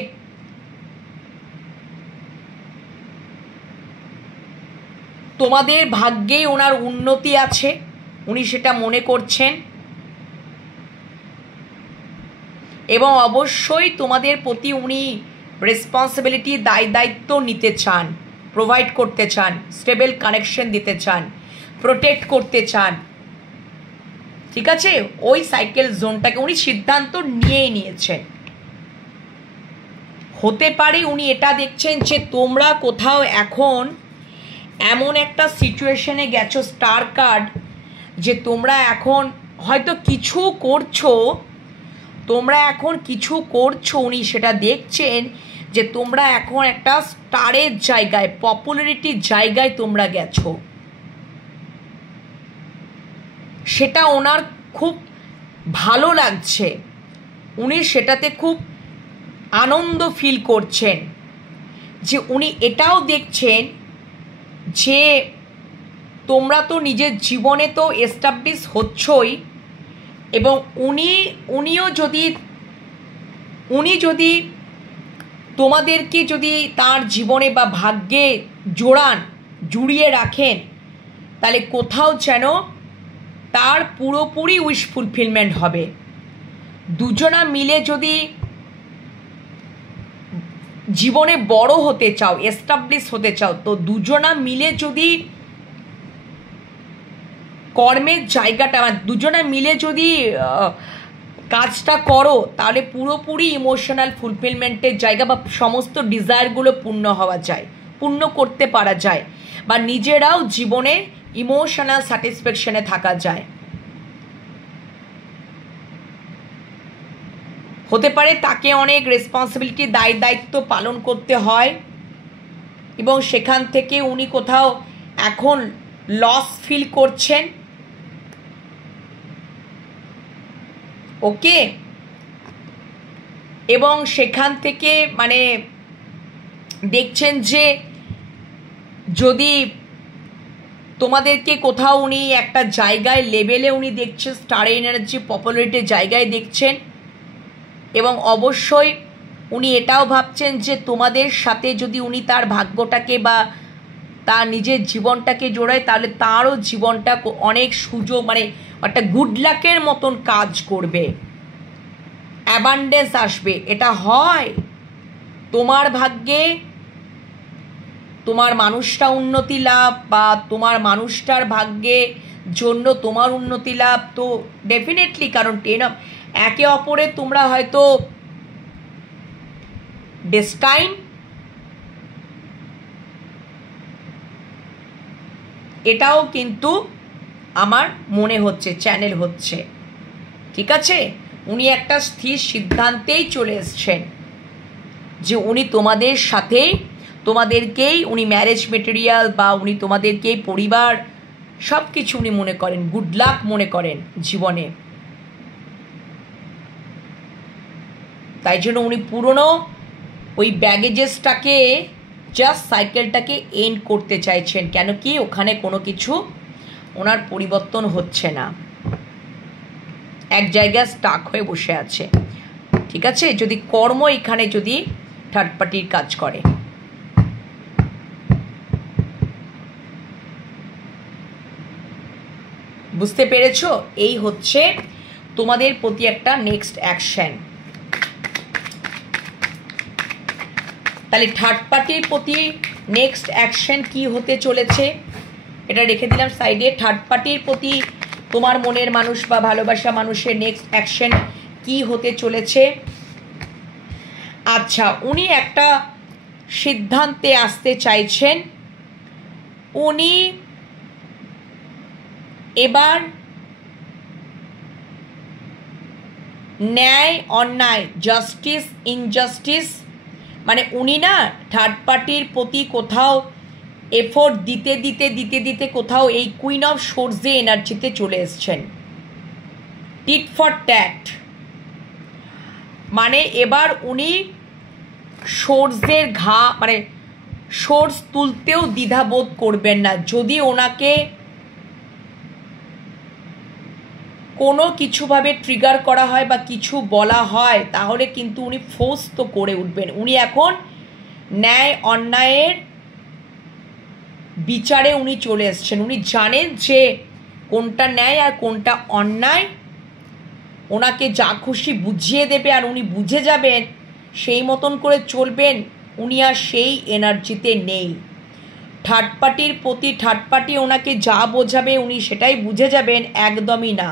তোমাদের ভাগ্যে ওনার উন্নতি আছে, উনি সেটা মনে করছেন, এবং অবশ্যই তোমাদের প্রতি উনি রেসপন্সিবিলিটি, দায়িত্ব নিতে চান, প্রোভাইড করতে চান, স্টেবল কানেকশন দিতে চান, প্রোটেক্ট করতে চান। ঠিক আছে, ওই সাইকেল জোনটাকে উনি সিদ্ধান্ত নিয়েই নিয়েছেন। হতে পারে উনি এটা দেখছেন যে তোমরা কোথাও এখন এমন একটা সিচুয়েশনে গেছো, স্টার কার্ড, যে তোমরা এখন হয়তো কিছু করছো, উনি সেটা দেখছেন যে তোমরা এখন একটা স্টারের জায়গায়, পপুলারিটির জায়গায় তোমরা গেছো। সেটা ওনার খুব ভালো লাগছে, উনি সেটাতে খুব আনন্দ ফিল করছেন। যে উনি এটাও দেখছেন যে তোমরা তো নিজের জীবনে তো এস্টাবলিশ হচ্ছই, এবং উনি যদি তোমাদেরকে যদি তার জীবনে বা ভাগ্যে জুড়িয়ে রাখেন, তাহলে কোথাও যেন তার পুরোপুরি উইশ ফুলফিলমেন্ট হবে। দুজনা মিলে যদি জীবনে বড় হতে চাও, এস্টাবলিশ হতে চাও, তো দুজনা মিলে যদি কর্মের জায়গাটা, দুজনা মিলে যদি কাজটা করো, তাহলে পুরোপুরি ইমোশনাল ফুলফিলমেন্টের জায়গা বা সমস্ত ডিজায়ারগুলো পূর্ণ করতে পারা যায়, বা নিজেরাও জীবনে ইমোশনাল স্যাটিসফ্যাকশনে থাকা যায়। হতে পারে তাকে অনেক রেসপন্সিবিলিটি, দায়িত্ব পালন করতে হয়, এবং সেখান থেকে উনি কোথাও এখন লস ফিল করছেন। ওকে, এবং সেখান থেকে মানে দেখছেন যে যদি তোমাদেরকে কোথাও উনি একটা জায়গায় লেভেলে উনি দেখছেন, স্টার এনার্জি পপুলারিটির জায়গায় দেখছেন, এবং অবশ্যই উনি এটাও ভাবছেন যে তোমাদের সাথে যদি উনি তার ভাগ্যটাকে বা তার নিজের জীবনটাকে জোড়ায়, তাহলে তারও জীবনটা অনেক সুযোগ, মানে একটা গুড লাকের মতন কাজ করবে, অ্যাবান্ডেন্স আসবে। এটা হয় তোমার ভাগ্যে, তোমার মানুষটা উন্নতি লাভ, বা তোমার মানুষটার ভাগ্যে জন্য তোমার উন্নতি লাভ, তো ডেফিনেটলি, কারণ একে অপরে তোমরা হয়তো ডেস্টাইন, এটাও কিন্তু আমার মনে হচ্ছে চ্যানেল হচ্ছে। ঠিক আছে, উনি একটা স্থির সিদ্ধান্তেই চলে এসছেন যে উনি তোমাদের সাথেই, তোমাদেরকেই উনি ম্যারেজ মেটেরিয়াল, বা উনি তোমাদেরকেই পরিবার, সব কিছু উনি মনে করেন, গুড লাক মনে করেন জীবনে। তাই জন্য উনি পুরনো ওই ব্যাগেজেসটাকে, জাস্ট সাইকেলটাকে এন্ড করতে চাইছেন। কেন কি ওখানে কোনো কিছু ওনার পরিবর্তন হচ্ছে না, এক জায়গায় স্টাক হয়ে বসে আছে। ঠিক আছে, যদি কর্ম এখানে যদি থার্ড পার্টির কাজ করে। বুঝতে পেরেছো? এই হচ্ছে তোমাদের প্রতি একটা নেক্সট অ্যাকশন। তাহলে থার্ড পার্টির প্রতি নেক্সট অ্যাকশন কি হতে চলেছে এটা রেখে দিলাম সাইডে। থার্ড পার্টির প্রতি তোমার মনের মানুষ বা ভালোবাসা মানুষের নেক্সট অ্যাকশন কি হতে চলেছে। আচ্ছা, উনি একটা সিদ্ধান্তে আসতে চাইছেন। উনি এবার ন্যায় অন্যায়, জাস্টিস ইনজাস্টিস, মানে উনি না থার্ড পার্টির প্রতি কোথাও এফোর্ট দিতে দিতে দিতে দিতে কোথাও এই কুইন অফ সোর্সে এনার্জিতে চলে এসছেন। টিট ফর ট্যাট, মানে এবার উনি সোর্সের মানে সোর্স তুলতেও দ্বিধাবোধ করবেন না। যদি ওনাকে কোনো কিছুভাবে ট্রিগার করা হয় বা কিছু বলা হয়, তাহলে কিন্তু উনি ফোর্স তো করে উঠবেন। উনি এখন ন্যায় অন্যায়ের বিচারে উনি চলে এসছেন। উনি জানেন যে কোনটা ন্যায় আর কোনটা অন্যায়। ওনাকে যা খুশি বুঝিয়ে দেবে আর উনি বুঝে যাবেন, সেই মতন করে চলবেন। উনি আর সেই এনার্জিতে নেই। থার্ড পার্টির প্রতি থার্ড পার্টি ওনাকে যা বোঝাবে উনি সেটাই বুঝে যাবেন, একদমই না।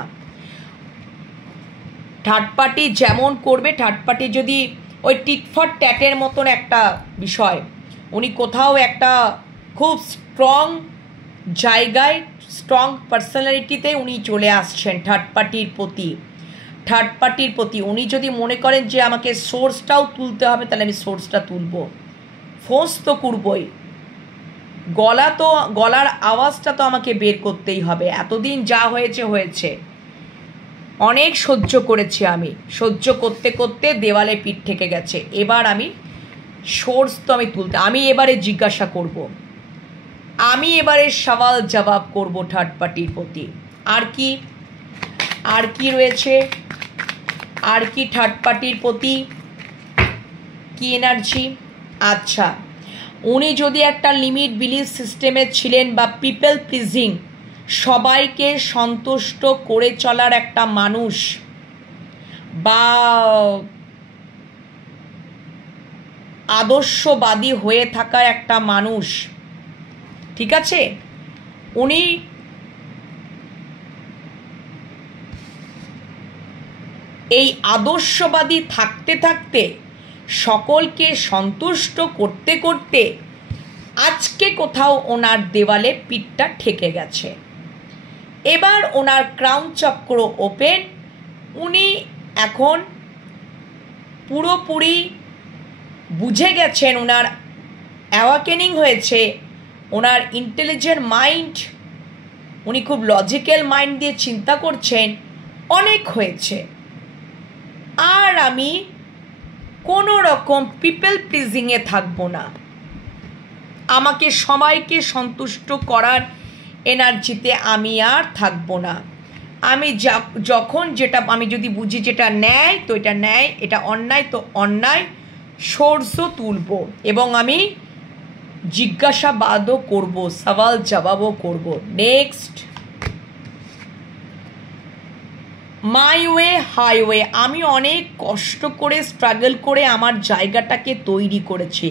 থার্ড পার্টি যেমন করবে, থার্ড পার্টি যদি ওই টিট ফর ট্যাটের মতন একটা বিষয়, উনি কোথাও একটা খুব স্ট্রং জায়গায়, স্ট্রং পার্সোনালিটিতে উনি চলে আসছেন থার্ড পার্টির প্রতি। থার্ড পার্টির প্রতি উনি যদি মনে করেন যে আমাকে সোর্সটাও তুলতে হবে, তাহলে আমি সোর্সটা তুলব, ফোর্স তো করবই। গলার আওয়াজটা তো আমাকে বের করতেই হবে। এতদিন যা হয়েছে হয়েছে, অনেক সহ্য করেছি আমি, সহ্য করতে করতে দেওয়ালে পিঠ ঠেকে গেছে। এবার আমি সোর্স তো আমি তুলতে, আমি এবারে জিজ্ঞাসা করব, আমি এবারে সওয়াল জবাব করব থার্ড পার্টির প্রতি। আর কি রয়েছে, আর কি থার্ড পার্টির প্রতি কি এনার্জি। আচ্ছা, উনি যদি একটা লিমিট বিলিফ সিস্টেমে ছিলেন বা পিপল প্লিজিং, সবাইকে সন্তুষ্ট করে চলার একটা মানুষ, বা আদর্শবাদী হয়ে থাকার একটা মানুষ, ঠিক আছে, উনি এই আদর্শবাদী থাকতে থাকতে সকলকে সন্তুষ্ট করতে করতে আজকে কোথাও ওনার দেওয়ালে পিঠটা ঠেকে গেছে। এবার ওনার ক্রাউন চক্র ওপেন। উনি এখন পুরোপুরি বুঝে গেছেন, ওনার অ্যাওয়াকেনিং হয়েছে, ওনার ইন্টেলিজেন্ট মাইন্ড, উনি খুব লজিক্যাল মাইন্ড দিয়ে চিন্তা করছেন, অনেক হয়েছে। আর আমি কোনো রকম পিপল প্লিজিংয়ে থাকবো না। আমাকে সবাইকে সন্তুষ্ট করার এনার্জিতে আমি আর থাকবো না। আমি যখন যেটা আমি যদি বুঝি যেটা ন্যায় তো এটা ন্যায়, এটা অন্যায় তো অন্যায়, সোর্সও তুলব এবং আমি জিজ্ঞাসাবাদও করব, সওয়াল জবাবও করব। Next, my way highway. আমি অনেক কষ্ট করে স্ট্রাগল করে আমার জায়গাটাকে তৈরি করেছি,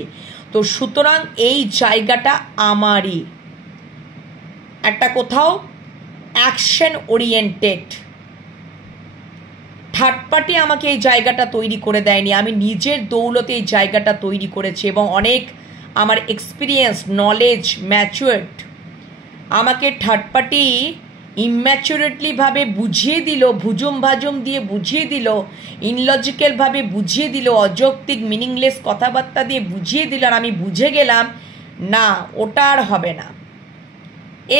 তো সুতরাং এই জায়গাটা আমারই। একটা কোথাও অ্যাকশন ওরিয়েন্টেড। থার্ড পার্টি আমাকে এই জায়গাটা তৈরি করে দেয়নি, আমি নিজের দৌলতে এই জায়গাটা তৈরি করেছি এবং অনেক আমার এক্সপিরিয়েন্স, নলেজ, ম্যাচুয়ার্ড। আমাকে থার্ড পার্টি ইম্যাচুরেটলিভাবে বুঝিয়ে দিল, ভুজুম ভাজুম দিয়ে বুঝিয়ে দিল, ইনলজিক্যালভাবে বুঝিয়ে দিল, অযৌক্তিক মিনিংলেস কথাবার্তা দিয়ে বুঝিয়ে দিল, আর আমি বুঝে গেলাম না, ওটা আর হবে না।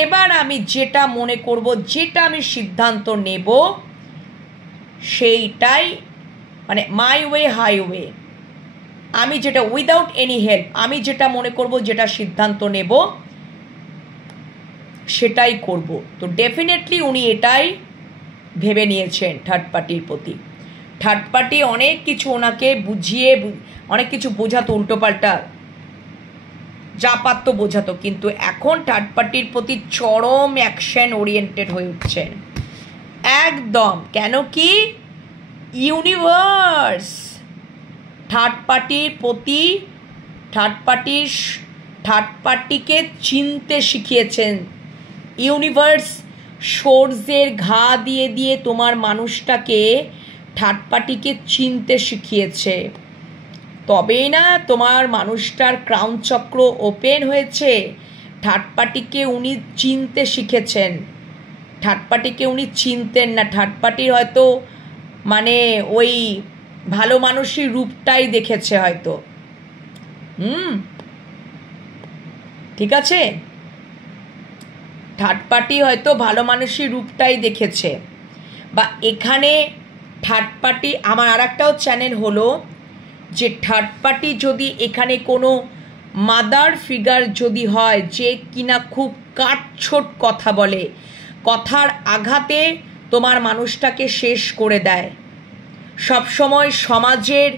এবার আমি যেটা মনে করব, যেটা আমি সিদ্ধান্ত নেব, সেইটাই মানে মাই ওয়ে হাইওয়ে। আমি যেটা উইদাউট এনি হেল্প, আমি যেটা মনে করব, যেটা সিদ্ধান্ত নেব, সেটাই করব। তো ডেফিনেটলি উনি এটাই ভেবে নিয়েছেন থার্ড পার্টির প্রতি। থার্ড পার্টি অনেক কিছু ওনাকে বুঝিয়ে, অনেক কিছু বোঝাতো, উল্টোপাল্টা যা পারত বোঝাতো, কিন্তু এখন থার্ড পার্টির প্রতি চরম অ্যাকশন ওরিয়েন্টেড হয়ে উঠছেন একদম। কেন কি, ইউনিভার্স থার্ড পার্টির প্রতি, থার্ড পার্টিকে চিনতে শিখিয়েছেন, ইউনিভার্স সূর্যের ঘা দিয়ে দিয়ে তোমার মানুষটাকে থার্ড পার্টিকে চিনতে শিখিয়েছে, তবেই না তোমার মানুষটার ক্রাউন চক্র ওপেন হয়েছে। থার্ড পার্টিকে উনি চিনতে শিখেছেন। থার্ড পার্টিকে উনি চিনতেন না। থার্ড পার্টির হয়তো মানে ওই ভালো মানুষের রূপটাই দেখেছে হয়তো। ঠিক আছে, থার্ড পার্টি হয়তো ভালো মানুষের রূপটাই দেখেছে। বা এখানে থার্ড পার্টি, আমার আর একটাও চ্যানেল হলো যে থার্ড পার্টি যদি এখানে কোনো মাদার ফিগার যদি হয় যে কিনা খুব কাটছোট কথা বলে, কথার আঘাতে তোমার মানুষটাকে শেষ করে দেয়, সবসময় সমাজের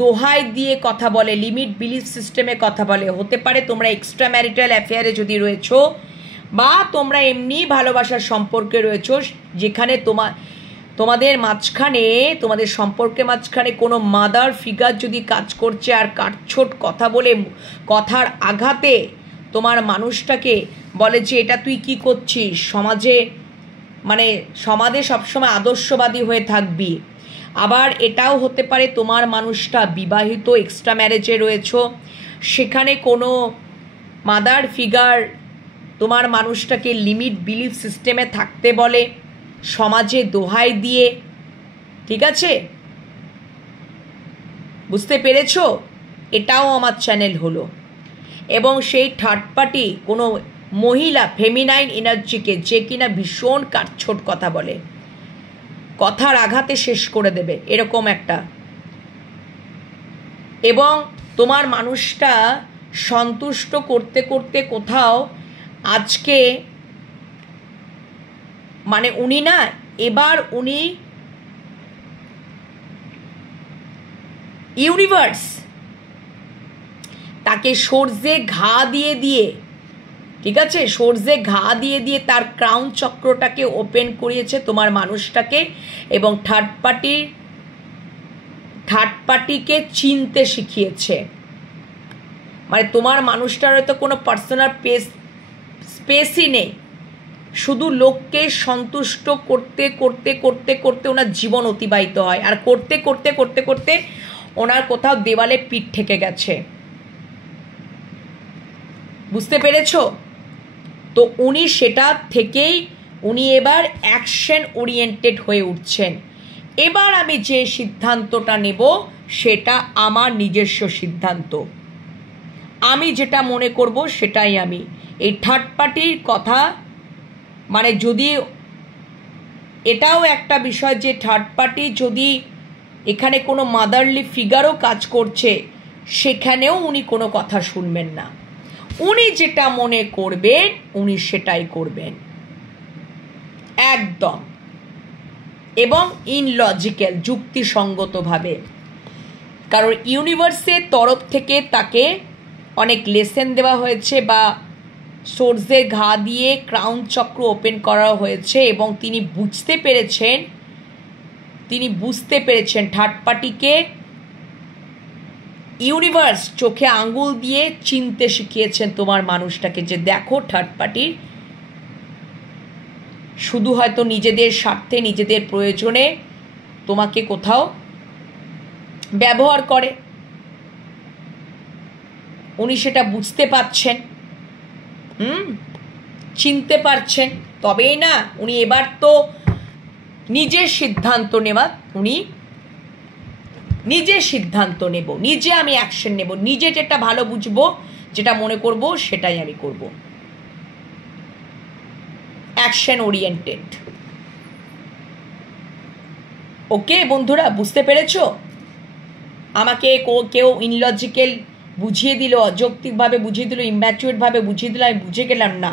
দোহাই দিয়ে কথা বলে, লিমিট বিলিফ সিস্টেমে কথা বলে, হতে পারে তোমরা এক্সট্রা ম্যারিটাল অ্যাফেয়ারে যদি রয়েছো বা তোমরা এমনি ভালোবাসার সম্পর্কে রয়েছো যেখানে তোমাদের মাঝখানে, তোমাদের সম্পর্কের মাঝখানে কোনো মাদার ফিগার যদি কাজ করছে আর কাটছোট কথা বলে কথার আঘাতে তোমার মানুষটাকে বলে যে এটা তুই কি করছিস, সমাজে মানে সমাজে সবসময় আদর্শবাদী হয়ে থাকবি। আবার এটাও হতে পারে তোমার মানুষটা বিবাহিত, এক্সট্রা ম্যারেজে রয়েছো, সেখানে কোনো মাদার ফিগার তোমার মানুষটাকে লিমিট বিলিফ সিস্টেমে থাকতে বলে, সমাজে দোহাই দিয়ে। ঠিক আছে, বুঝতে পেরেছো? এটাও আমার চ্যানেল হলো। এবং সেই থার্ড পার্টি কোনো মহিলা ফেমিনাইন এনার্জিকে যে কিনা ভীষণ কাটছোট কথা বলে, কথার আঘাতে শেষ করে দেবে, এরকম একটা। এবং তোমার মানুষটা সন্তুষ্ট করতে করতে কোথাও আজকে মানে উনি না, এবার উনি ইউনিভার্স তাকে সূর্যে ঘা দিয়ে দিয়ে, ঠিক আছে, সূর্যে ঘা দিয়ে দিয়ে তার ক্রাউন চক্রটাকে ওপেন করিয়েছে তোমার মানুষটাকে, এবং থার্ড পার্টিকে চিনতে শিখিয়েছে। মানে তোমার মানুষটার হয়তো কোনো পার্সোনাল স্পেসই নেই, শুধু লোককে সন্তুষ্ট করতে করতে করতে করতে ওনার জীবন অতিবাহিত হয়, আর করতে করতে করতে করতে ওনার কোথাও দেওয়ালে পিঠ ঠেকে গেছে। বুঝতে পেরেছ? তো উনি সেটা থেকেই উনি এবার অ্যাকশন ওরিয়েন্টেড হয়ে উঠছেন। এবার আমি যে সিদ্ধান্তটা নেব সেটা আমার নিজস্ব সিদ্ধান্ত, আমি যেটা মনে করব সেটাই আমি। এই থার্ড পার্টির কথা মানে যদি এটাও একটা বিষয় যে থার্ড পার্টি যদি এখানে কোনো মাদারলি ফিগারও কাজ করছে, সেখানেও উনি কোনো কথা শুনবেন না। উনি যেটা মনে করবেন উনি সেটাই করবেন একদম, এবং ইনলজিক্যাল, যুক্তিসঙ্গতভাবে। কারণ ইউনিভার্সের তরফ থেকে তাকে অনেক লেসেন দেওয়া হয়েছে বা সূর্যের ঘা দিয়ে ক্রাউন চক্র ওপেন করা হয়েছে, এবং তিনি বুঝতে পেরেছেন থার্ড পার্টিকে ইউনিভার্স চোখে আঙ্গুল দিয়ে চিনতে শিখিয়েছেন তোমার মানুষটাকে, যে দেখো থার্ড পার্টির শুধু হয়তো নিজেদের স্বার্থে, নিজেদের প্রয়োজনে তোমাকে কোথাও ব্যবহার করে। উনি সেটা বুঝতে পারছেন, চিনতে পারছেন, তবেই না উনি এবার তো নিজের সিদ্ধান্ত নেওয়া, উনি নিজের সিদ্ধান্ত নেব, নিজে আমি অ্যাকশন নেব, নিজে যেটা ভালো বুঝবো, যেটা মনে করব সেটাই আমি করব। Action oriented. ওকে বন্ধুরা, বুঝতে পেরেছো? আমাকে কেউ ইনলজিক্যাল বুঝিয়ে দিল, অযৌক্তিকভাবে বুঝিয়ে দিল, ইম্যাচুয়ারভাবে বুঝিয়ে দিল, আমি বুঝে গেলাম না।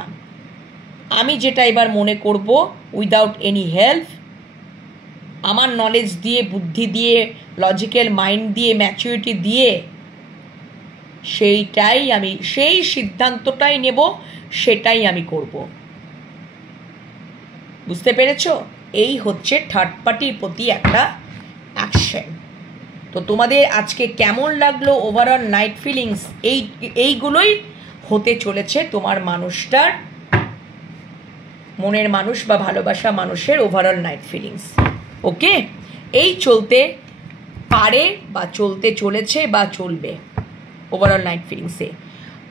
আমি যেটা এবার মনে করব উইদাউট এনি হেল্প, আমার নলেজ দিয়ে, বুদ্ধি দিয়ে, লজিক্যাল মাইন্ড দিয়ে, ম্যাচুরিটি দিয়ে, সেই সিদ্ধান্তটাই নেব, সেটাই আমি করব। বুঝতে পেরেছো? এই হচ্ছে থার্ড পার্টির প্রতি একটা অ্যাকশন। তো তোমাদের আজকে কেমন লাগলো ওভারঅল নাইট ফিলিংস? এইগুলোই হতে চলেছে তোমার মানুষটার মনের মানুষ বা ভালোবাসা মানুষের ওভারঅল নাইট ফিলিংস। ওকে, এই চলতে পারে বা চলতে চলেছে বা চলবে ওভারঅল নাইট ফিলিংসে।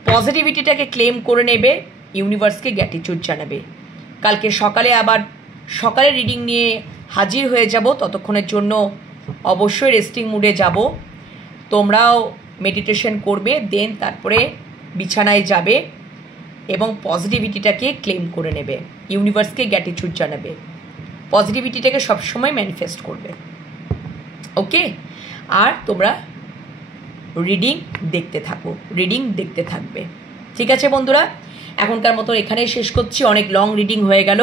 পজিটিভিটিটাকে ক্লেম করে নেবে, ইউনিভার্সকে গ্র্যাটিটিউড জানাবে। কালকে সকালে আবার সকালে রিডিং নিয়ে হাজির হয়ে যাব, ততক্ষণের জন্য অবশ্যই রেস্টিং মুডে যাব। তোমরাও মেডিটেশন করবে, দেন তারপরে বিছানায় যাবে এবং পজিটিভিটিটাকে ক্লেম করে নেবে, ইউনিভার্সকে গ্র্যাটিটিউড জানাবে, পজিটিভিটিটাকে সবসময় ম্যানিফেস্ট করবে। ওকে, আর তোমরা রিডিং দেখতে থাকো, রিডিং দেখতে থাকবে। ঠিক আছে বন্ধুরা, এখনকার মতো এখানেই শেষ করছি, অনেক লং রিডিং হয়ে গেল।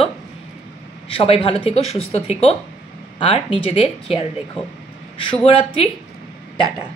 সবাই ভালো থেকো, সুস্থ থেকো আর নিজেদের খেয়াল রেখো। শুভরাত্রি, টাটা।